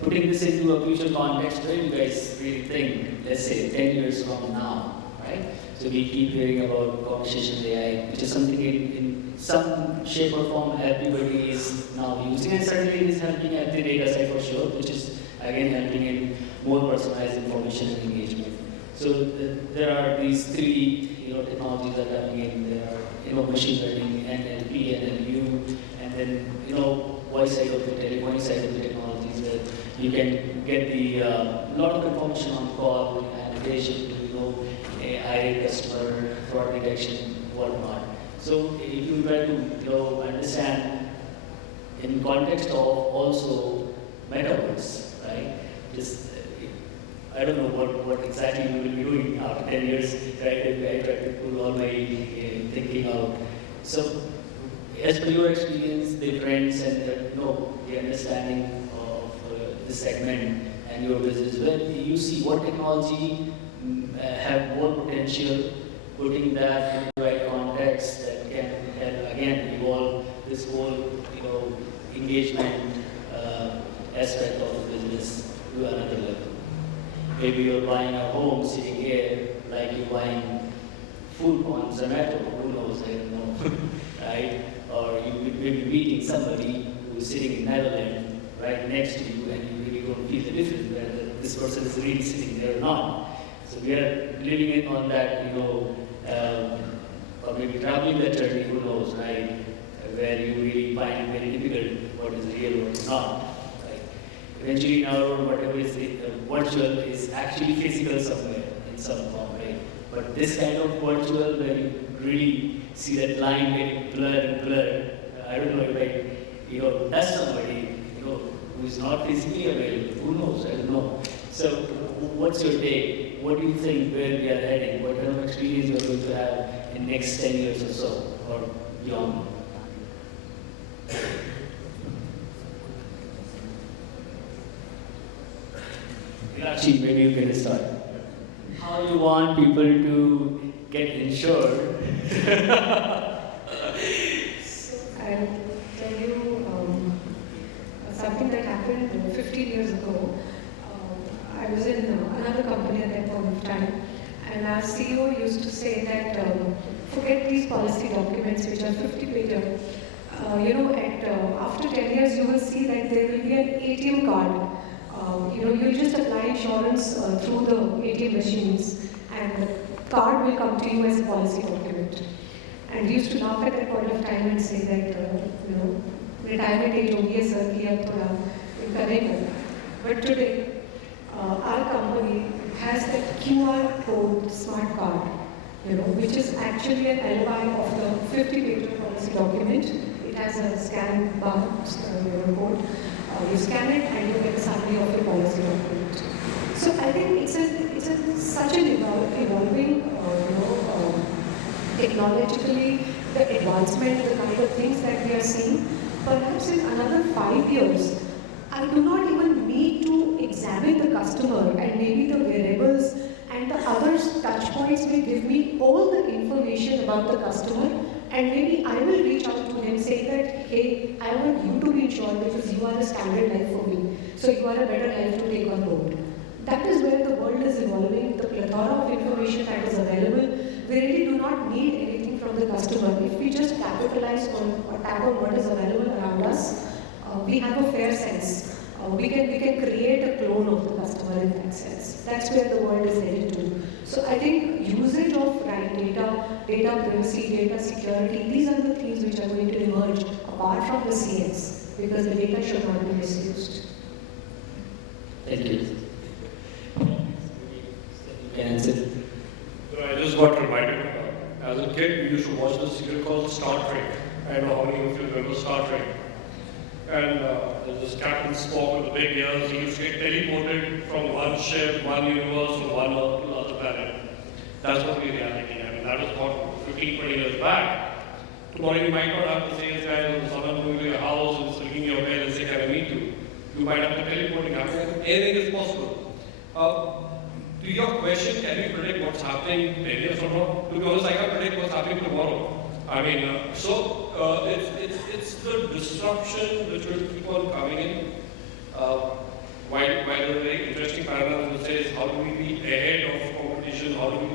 putting this into a future context, where you guys really think, let's say 10 years from now, right? So we keep hearing about conversational AI, which is something in some shape or form everybody is now using, and certainly it is helping at the data side for sure, which is again helping in more personalized information and engagement. So there are these three technologies that are coming in. There are machine learning, NLP, NLU, and then voice side of the telephony side of the technologies that you can get the lot of information on call, annotation to AI, customer, fraud detection, whatnot. So if you try to understand in context of also metaverse, right? Just I don't know what exactly we will be doing after 10 years, right? If I try to pull all my thinking out. So as per your experience, the trends and the understanding of this segment and your business, where you see what technology have more potential, putting that in the right context that can help again evolve this whole engagement aspect of the business to another level. Maybe you're buying a home sitting here like you're buying food on Zomato, who knows, I don't know, right? Or you may be meeting somebody who's sitting in Netherlands right next to you and you really don't feel the difference whether this person is really sitting there or not. So we are living in on that, or maybe traveling that journey, who knows, right? Where you really find it very difficult what is real, what is not. Right? Eventually now whatever is virtual is actually physical somewhere in some form, right? But this kind of virtual where you really see that line getting blurred, I don't know if I touch somebody, who is not physically available, who knows, I don't know. So what's your take? What do you think where we are heading? What kind of experience we are going to have in next 10 years or so, or beyond? Neelakshi, maybe you can start. How you want people to get insured? So I'll tell you something that happened 15 years ago. I was in another company at that point of time, and our CEO used to say that forget these policy documents which are 50 pages. After 10 years you will see that there will be an ATM card. You'll just apply insurance through the ATM machines, and the card will come to you as a policy document. And we used to laugh at that point of time and say that retirement age ho gayi sir ki ab thoda inka nahi karna. But today our company has the QR code smart card, which is actually an alibi of the 50-page policy document. It has a scan bar code. You scan it and you get a summary of your policy document. So I think it's such an evolving, technologically, the advancement, the kind of things that we are seeing. Perhaps in another 5 years, I do not even need to examine the customer, and maybe the variables and the other touch points will give me all the information about the customer, and maybe I will reach out to him saying that, hey, I want you to be insured because you are a standard life for me, so you are a better life to take on board. That is where the world is evolving, the plethora of information that is available. We really do not need anything from the customer. If we just capitalize on or tap on what is available around us, we have a fair sense. We can create a clone of the customer in that sense. That's where the world is headed to. So I think usage of data privacy, data security, these are the things which are going to emerge apart from the CX, because the data should not be misused. Thank you. got reminded. As a kid, we used to watch this serial called Star Trek. I don't know how many of you remember Star Trek. And there's this Captain Spock with the big ears. He used to get teleported from one ship, one universe, from one Earth to the other planet. That's what we reality. I mean, that was about 15, 20 years back. Tomorrow you might not have the sales guy or someone going to your house and ringing your bell and saying, "Can I meet you?" You might have to teleporting happen. Anything is possible. To your question, can we predict what's happening 10 years from now? To be honest, I can't predict what's happening tomorrow. I mean, it's the disruption which will keep on coming in. While a very interesting paradigm will say is how do we be ahead of competition? How do we?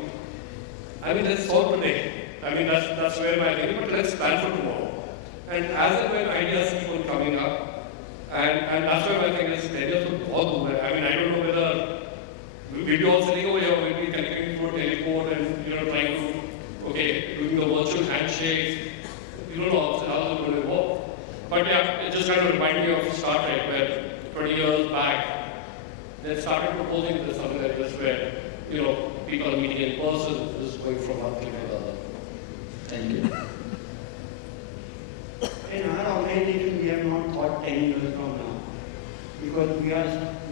I mean, let's solve today. I mean, that's where my thinking. But let's plan for tomorrow. And as and when ideas keep on coming up, and that's why my thing is 10 years will go. I mean, I don't know whether we'll be all sitting over here, we'll be connecting through a teleport and trying to doing the virtual handshake. You don't know how it's going to evolve. But yeah, it just kind of reminded me of Star Trek, where 20 years back, they started proposing this something like this, where people are meeting in person. This is going from one thing to the other. Thank you. In our organization, we have not thought 10 years from now, because we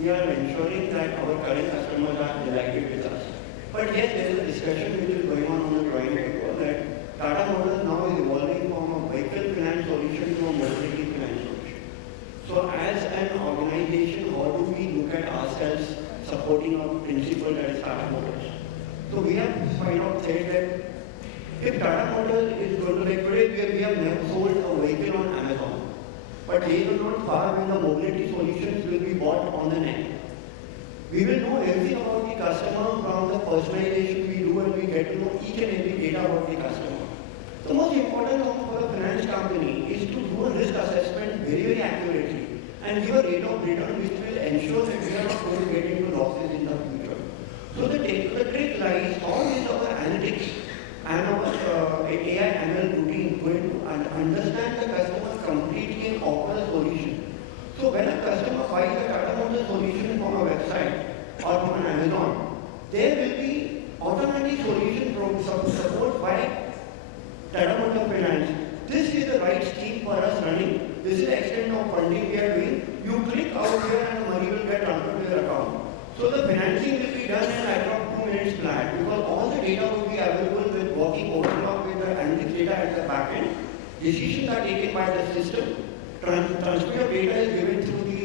are ensuring that our current customers are delighted with us. But yes, there is a discussion which is going on the drawing paper that Tata Motors now is evolving from a vehicle finance solution to a mobility finance solution. So as an organization, how do we look at ourselves supporting a principle that is Tata Motors? So we have said that if Tata Motors is going to, like today we have never sold a vehicle on Amazon, but days are not far when the mobility solutions will be bought on the net. We will know everything about the customer from the personalization we do, and we get to know each and every data about the customer. The most important thing for a finance company is to do a risk assessment very, very accurately and give a rate of return which will ensure that we are not going to get into losses in the future. So the trick lies, how is our analytics and our AI ML routine going to understand the customer completely and offer a solution. So when a customer buys a Tata Motors solution from a website or from an Amazon, there will be automatic solution support by Tata Motors Finance. This is the right scheme for us running. This is the extent of funding we are doing. You click out here and money will get transferred to your account. So the financing will be done in a matter of 2 minutes flat, because all the data will be available with working overlap with the analytics data at the back end. Decisions are taken by the system. Transfer of data is given through the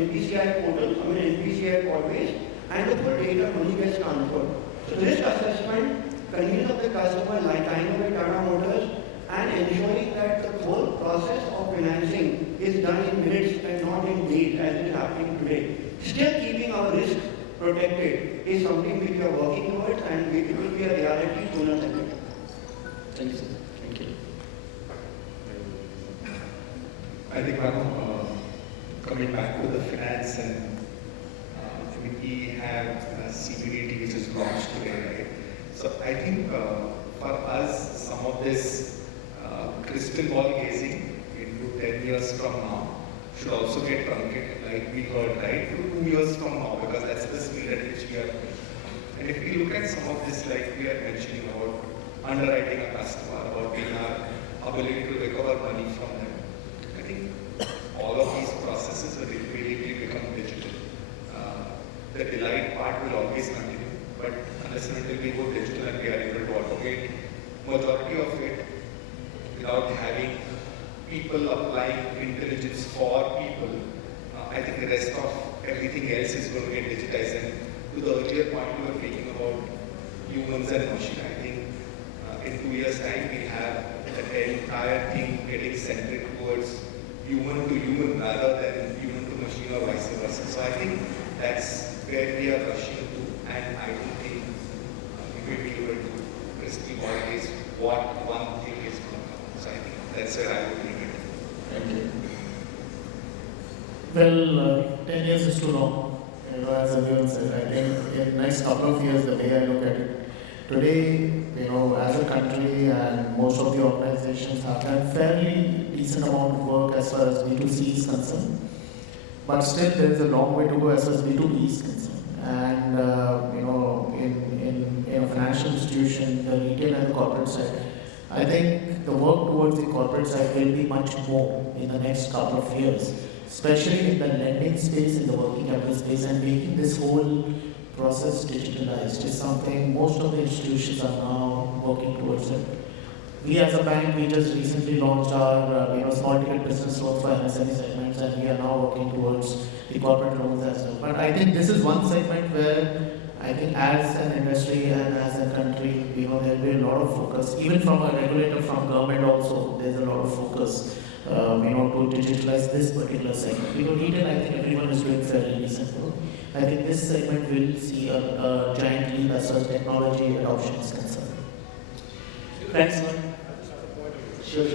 NPCI portal, NPCI portals, and the full data money gets transferred. So risk assessment, convenience of the customer, like tying up with Tata Motors, and ensuring that the whole process of financing is done in minutes and not in days as it is happening today. Still keeping our risk protected is something which we are working towards, and it will be a reality sooner than later. Thank you, sir. Thank you. I think, Bhanu, coming back to the finance, and we have CBDT which is launched today, right? So I think for us, some of this crystal ball gazing into 10 years from now should also get truncated, like we heard, right, to 2 years from now, because that's the speed at which we are going. And if we look at some of this, like we are mentioning about underwriting a customer, about being our ability to recover money from them, I think all of these processes will immediately become digital. The delight part will always continue, but unless and until we go digital and we are able to automate majority of it without having people applying intelligence for people, I think the rest of everything else is going to get digitized. And to the earlier point you were making about humans and machine, I think in 2 years' time we have the entire thing getting centered towards human to human rather than human to machine or vice versa. So I think that's where we are rushing to, and I don't think we will be able to crystal ball is what one thing is going to come. So I think that's where I would leave it. Thank you. Well, 10 years is too long. As everyone said, I think in the next couple of years, the way I look at it, today, as a country and most of the organizations have done fairly decent amount of work as far as B2C is concerned. But still, there is a long way to go as far as B2B is concerned. And, in a financial institution, the retail and the corporate side. I think the work towards the corporate side will be much more in the next couple of years, especially in the lending space, in the working capital space, and making this whole process digitalized is something most of the institutions are now working towards it. We as a bank, we just recently launched our small ticket business loans for MSME segments, and we are now working towards the corporate loans as well. But I think this is one segment where I think as an industry and as a country, there will be a lot of focus, even from a regulator, from government also, there's a lot of focus, to digitalize this particular segment. Retail, I think everyone is doing fairly decent work. I think this segment will see a giant leap as far as technology adoption is concerned. Thanks. Sure.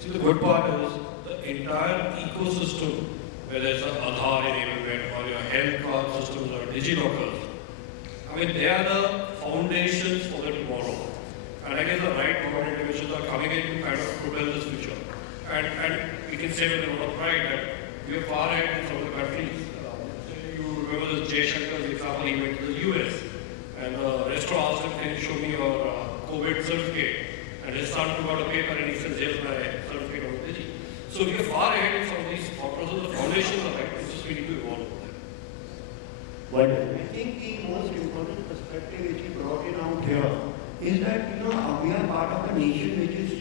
See, the good part is the entire ecosystem, whether it's an Aadhaar enablement or your health card systems or DigiLockers, I mean, they are the foundations for the tomorrow. And I guess the right government divisions are coming in to kind of propel this future. And we can say with a lot of pride that we are far ahead in some of the countries. You remember the Jay Shankar's example, he went to the US, and the restaurant asked him, can you show me your COVID certificate? And his son took out a paper and he says, here's my certificate of Digi. So we are far ahead in some of these thought processes. The foundations are right, it's just we need to evolve with them. Wonderful. I think the most important perspective which he brought in out here is that we are part of a nation which is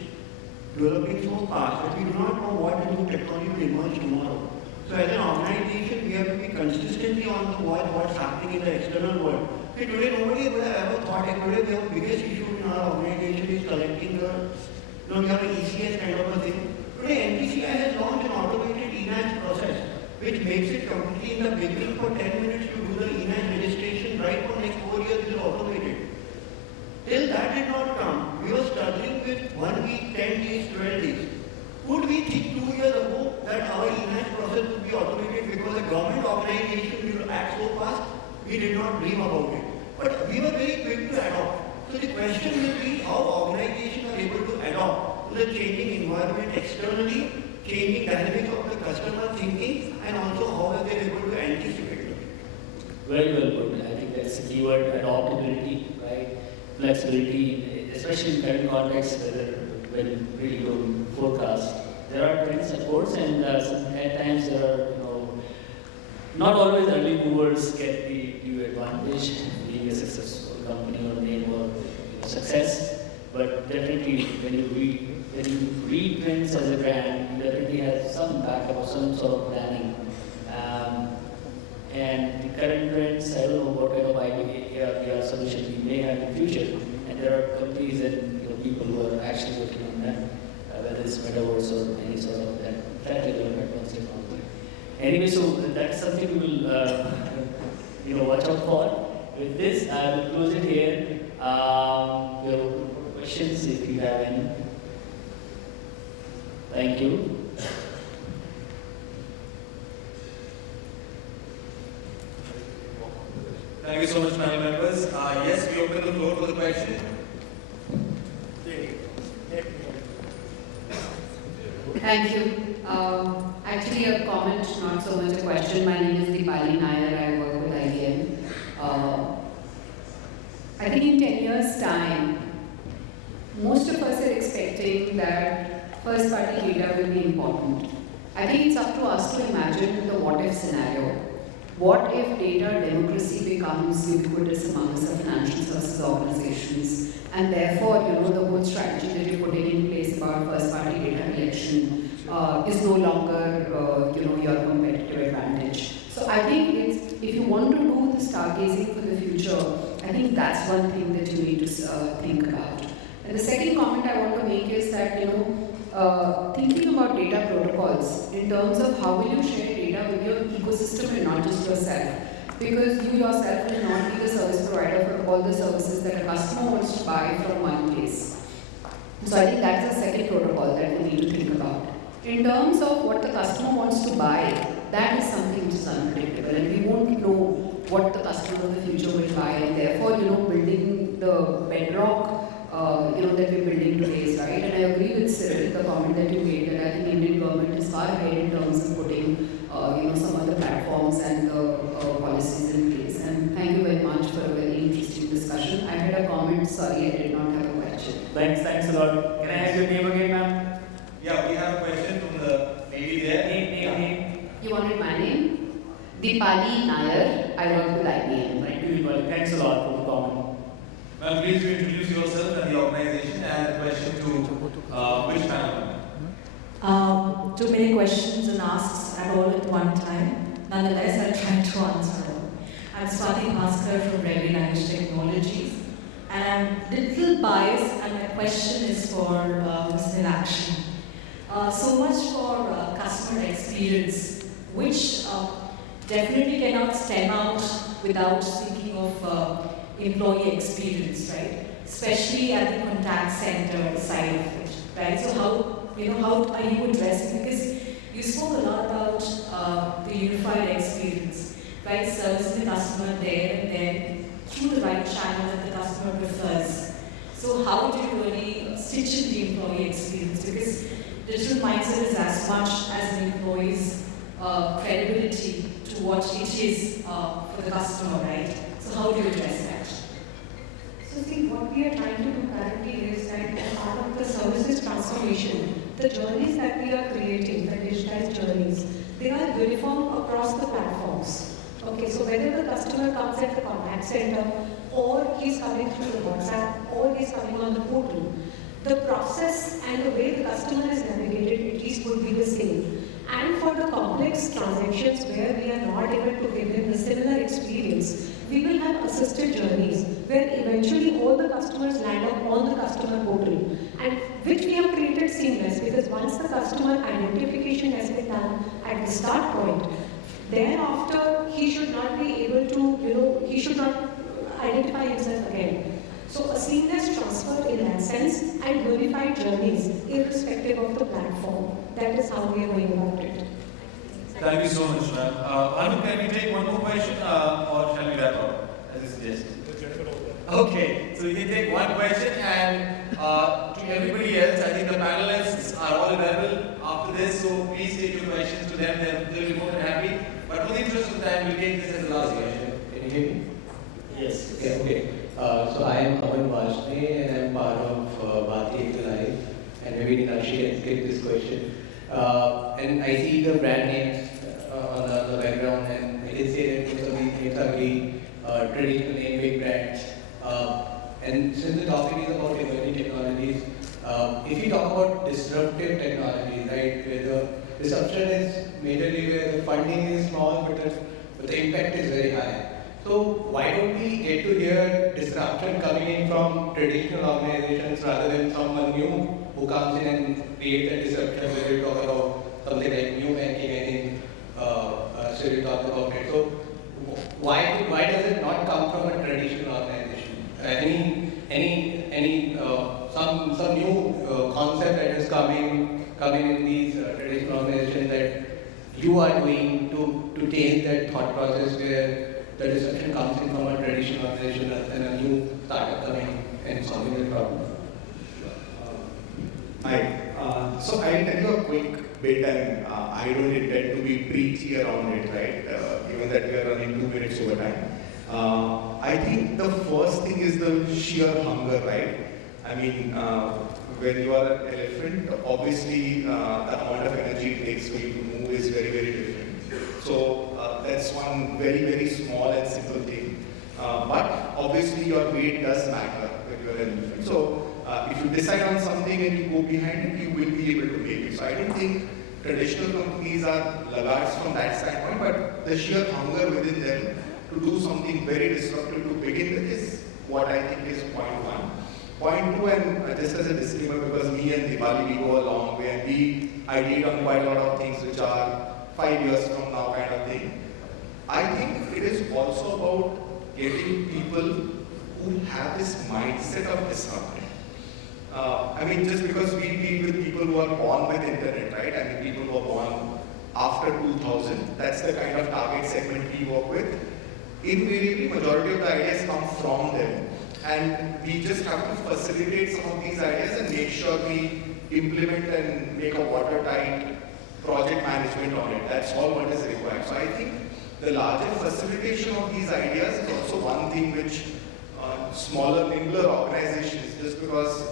developing so fast that we do not know what new technology will emerge tomorrow. So as an organization, we have to be consistently on the watch what's happening in the external world. See, today nobody would have ever thought that today the biggest issue in our organization is collecting we have an ECS kind of a thing. Today NPCI has launched an automated ENACH process which makes it completely in the beginning for 10 minutes to do the ENACH registration. Right for next 4 years it is automated. Till that did not come, we were struggling with 1 week, 10 days, 12 days. Could we think 2 years ago that our ENACH process would be automated because a government organization will act so fast? We did not dream about it. But we were very quick to adopt. So the question will be how organizations are able to adopt to the changing environment externally, changing dynamics of the customer thinking, and also how are they able to anticipate it. Very well put. I think that's the keyword, adaptability, right? Flexibility, especially in current context when we don't forecast. There are trends, of course, and at times there are, not always early movers get the due advantage, being a successful company or name or success. But definitely, when you read trends as a brand, you definitely have some backup or some sort of planning. And the current trends, I don't know what kind of IDR solution we may have in the future. And there are companies and people who are actually working on that, whether it's metaverse or any sort of that level of advanced technology. Anyway, so that's something we will watch out for. With this, I will close it here. Questions if you have any. Thank you. Thank you so much, panel members. Yes, we open the floor for the question. Thank you. Actually, a comment, not so much a question. My name is Deepali Nair. I work with IBM. I think in 10 years' time, most of us are expecting that first-party data will be important. I think it's up to us to imagine the what-if scenario. What if data democracy becomes ubiquitous among us financial services organizations, and therefore, the whole strategy that you're putting in place about first-party data collection is no longer, your competitive advantage. So I think if you want to do the stargazing for the future, I think that's one thing that you need to think about. And the second comment I want to make is that, thinking about data protocols in terms of how will you share data with your ecosystem and not just yourself. Because you yourself will not be the service provider for all the services that a customer wants to buy from one place. So I think that's the second protocol that we need to think about. In terms of what the customer wants to buy, that is something which is unpredictable, and we won't know what the customer of the future will buy, and therefore, building the bedrock that we're building today is right. And I agree with Cyril, the comment that you made, that I think Indian government is far ahead in terms of putting, some other platforms and the policies in place. And thank you very much much for a very interesting discussion. I had a comment, sorry, I did not have a question. Thanks a lot. Can I have your name again, ma'am? Yeah, we have a question from the lady there. Name. You wanted my name? Deepali Nair. I work with IBM. Thank you, Birla. Thanks a lot for the comment. Ma'am, please do introduce yourself and the organization and the question to which panel? Too many questions and asks at all at one time. Nonetheless, I'll try to answer them. I'm Swati Bhaskar from Railway Language Technologies. And I'm a little biased, and my question is for Ms. Neelakshi. So much for customer experience, which definitely cannot stem out without speaking of employee experience, right? Especially at the contact center side of it, right? So how are you addressing? Because you spoke a lot about the unified experience, right? Servicing the customer there and then through the right channel that the customer prefers. So how do you really stitch in the employee experience? Because digital mindset is as much as an employee's credibility to what it is for the customer, right? So how do you address that? So see, what we are trying to do currently is that as part of the services transformation, the journeys that we are creating, the digitized journeys, they are uniform across the platforms. Okay, so whether the customer comes at the contact center, or he's coming through the WhatsApp, or he's coming on the portal, the process and the way the customer is navigated at least would be the same. And for the complex transactions where we are not able to give them the similar experience, we will have assisted journeys where eventually all the customers land up on the customer portal, and which we have created seamless, because once the customer identification has been done at the start point, thereafter he should not be able to, he should not identify himself again. So a seamless transfer in that sense and unified journeys irrespective of the platform. That is how we are going about it. Thank you so much, ma'am. Amit, can we take one more question or shall we wrap up, as you suggest? Okay, so we can take one question, and to everybody else, I think the panelists are all available after this, so please take your questions to them, they'll be more than happy. But for the interest of time, we'll take this as the last question. Can you hear me? Yes. Okay. So I am Amit and I'm part of Bharati Live, and maybe Neelakshi can skip this question. And I see the brand names on the background, and I did say that most of these names are very traditional name big brands. And since the topic is about emerging technologies, if you talk about disruptive technologies, right, where the disruption is majorly where the funding is small, but the impact is very high. So why don't we get to hear disruption coming in from traditional organizations rather than someone new who comes in and creates a disruption, where we talk about something like new banking? I think Cyril talked about it. So why does it not come from a traditional organization? Some new concept that is coming in these traditional organizations that you are doing to change that thought process where the disruption comes in from a traditional organization rather than a new startup coming and solving the problem. Hi. So I'll tell you a quick bit, and I don't intend to be preachy around it, right? Given that we are running 2 minutes over time. I think the first thing is the sheer hunger, right? I mean, when you are an elephant, obviously the amount of energy it takes for you to move is very, very different. So that's one very, very small and simple thing. But obviously your weight does matter when you are an elephant. So if you decide on something and you go behind it, you will be able to make it. So I don't think traditional companies are laggards from that standpoint, but the sheer hunger within them to do something very disruptive to begin with is what I think is point one. Point two, and just as a disclaimer, because me and Diwali, we go a long way, and we ideate on quite a lot of things which are 5 years from now kind of thing. I think it is also about getting people who have this mindset of disrupting. I mean, just because we deal with people who are born with internet, right? I mean, people who are born after 2000, that's the kind of target segment we work with. Invariably, majority of the ideas come from them. And we just have to facilitate some of these ideas and make sure we implement and make a watertight project management on it. That's all what is required. So I think the larger facilitation of these ideas is also one thing which smaller, nimbler organizations, just because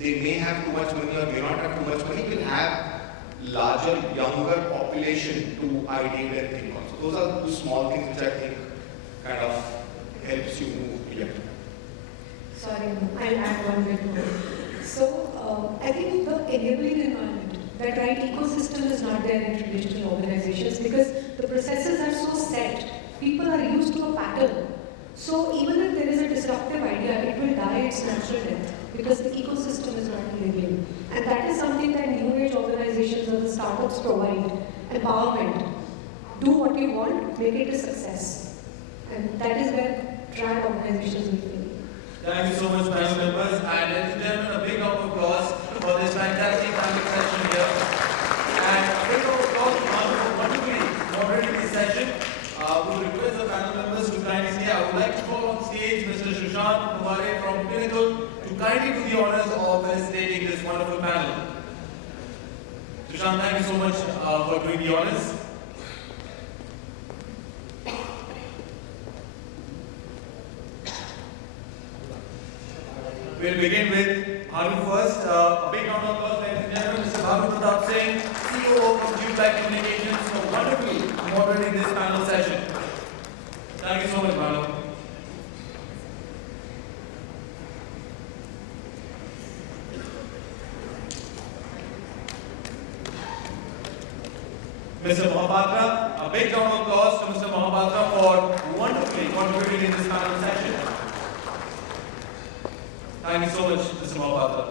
they may have too much money or may not have too much money, will have larger, younger population to ideate and think on. So those are two small things which I think kind of helps you move beyond. Sorry, I'll add one bit more. So, I think the enabling environment, that right ecosystem is not there in traditional organizations because the processes are so set. People are used to a pattern. So, even if there is a disruptive idea, it will die its natural death because the ecosystem is not enabling. And that is something that new age organizations or the startups provide. Empowerment. Do what you want, make it a success. And that is where trad organizations will fail. Thank you so much, panel members. And ladies and gentlemen, a big round of applause for this fantastic panel session here. And a big round of applause to Bhanu for wonderfully moderating this session. We request the panel members to kindly stay. I would like to call on stage Mr. Sushant Kumare from Pinnacle to kindly do the honors of facilitating this wonderful panel. Sushant, thank you so much for doing the honors. We'll begin with Bhanu first. A big round of applause, ladies and gentlemen. Mr. Bhanu Singh, CEO from Tubelight Communications, for wonderfully moderating this panel session. Thank you so much, Bhanu. Mr. Mohapatra, a big round of applause to Mr. Mohapatra for wonderfully contributing in this panel session. Thank you so much, Mr. Mohapatra.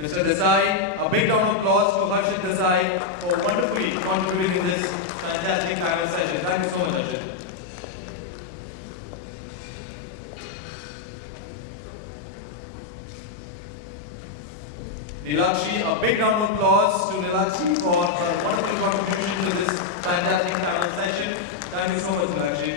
Mr. Desai, a big round of applause to Harshit Desai for wonderfully contributing in this fantastic panel session. Thank you so much, Harshit. Neelakshi, a big round of applause to Neelakshi for her wonderful contribution to this fantastic panel session. Thank you so much, Neelakshi.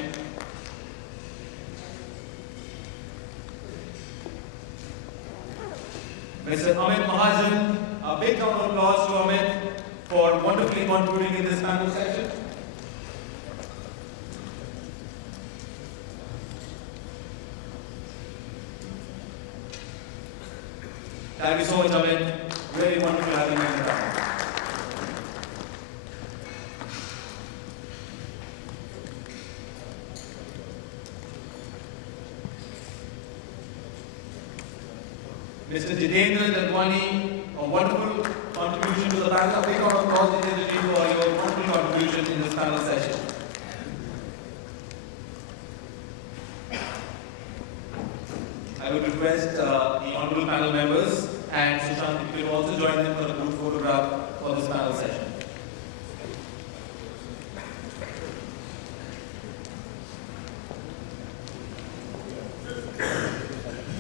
Mr. Amit Mahajan, a big round of applause to Amit for wonderfully contributing in this panel session. Thank you so much, Amit. Very wonderful having you in the panel. Mr. Jitendra, Jadhwani, a wonderful contribution to the panel. A big round of applause, Jitendra, for your wonderful contribution in this panel session. I would request the honorable panel members and Sushant, if you will also join them for a group photograph for this panel session.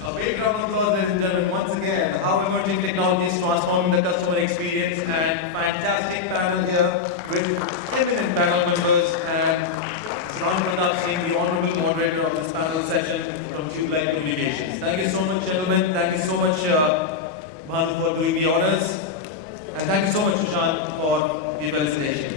A big round of applause, ladies and gentlemen, once again, how emerging technology is transforming the customer experience, and fantastic panel here with eminent panel members and Pratap Singh, the honorable moderator of this panel session from Tubelight Communications. Thank you so much, gentlemen. Thank you so much, Bhanu, for doing the honors. And thank you so much, Sushant, for the felicitation.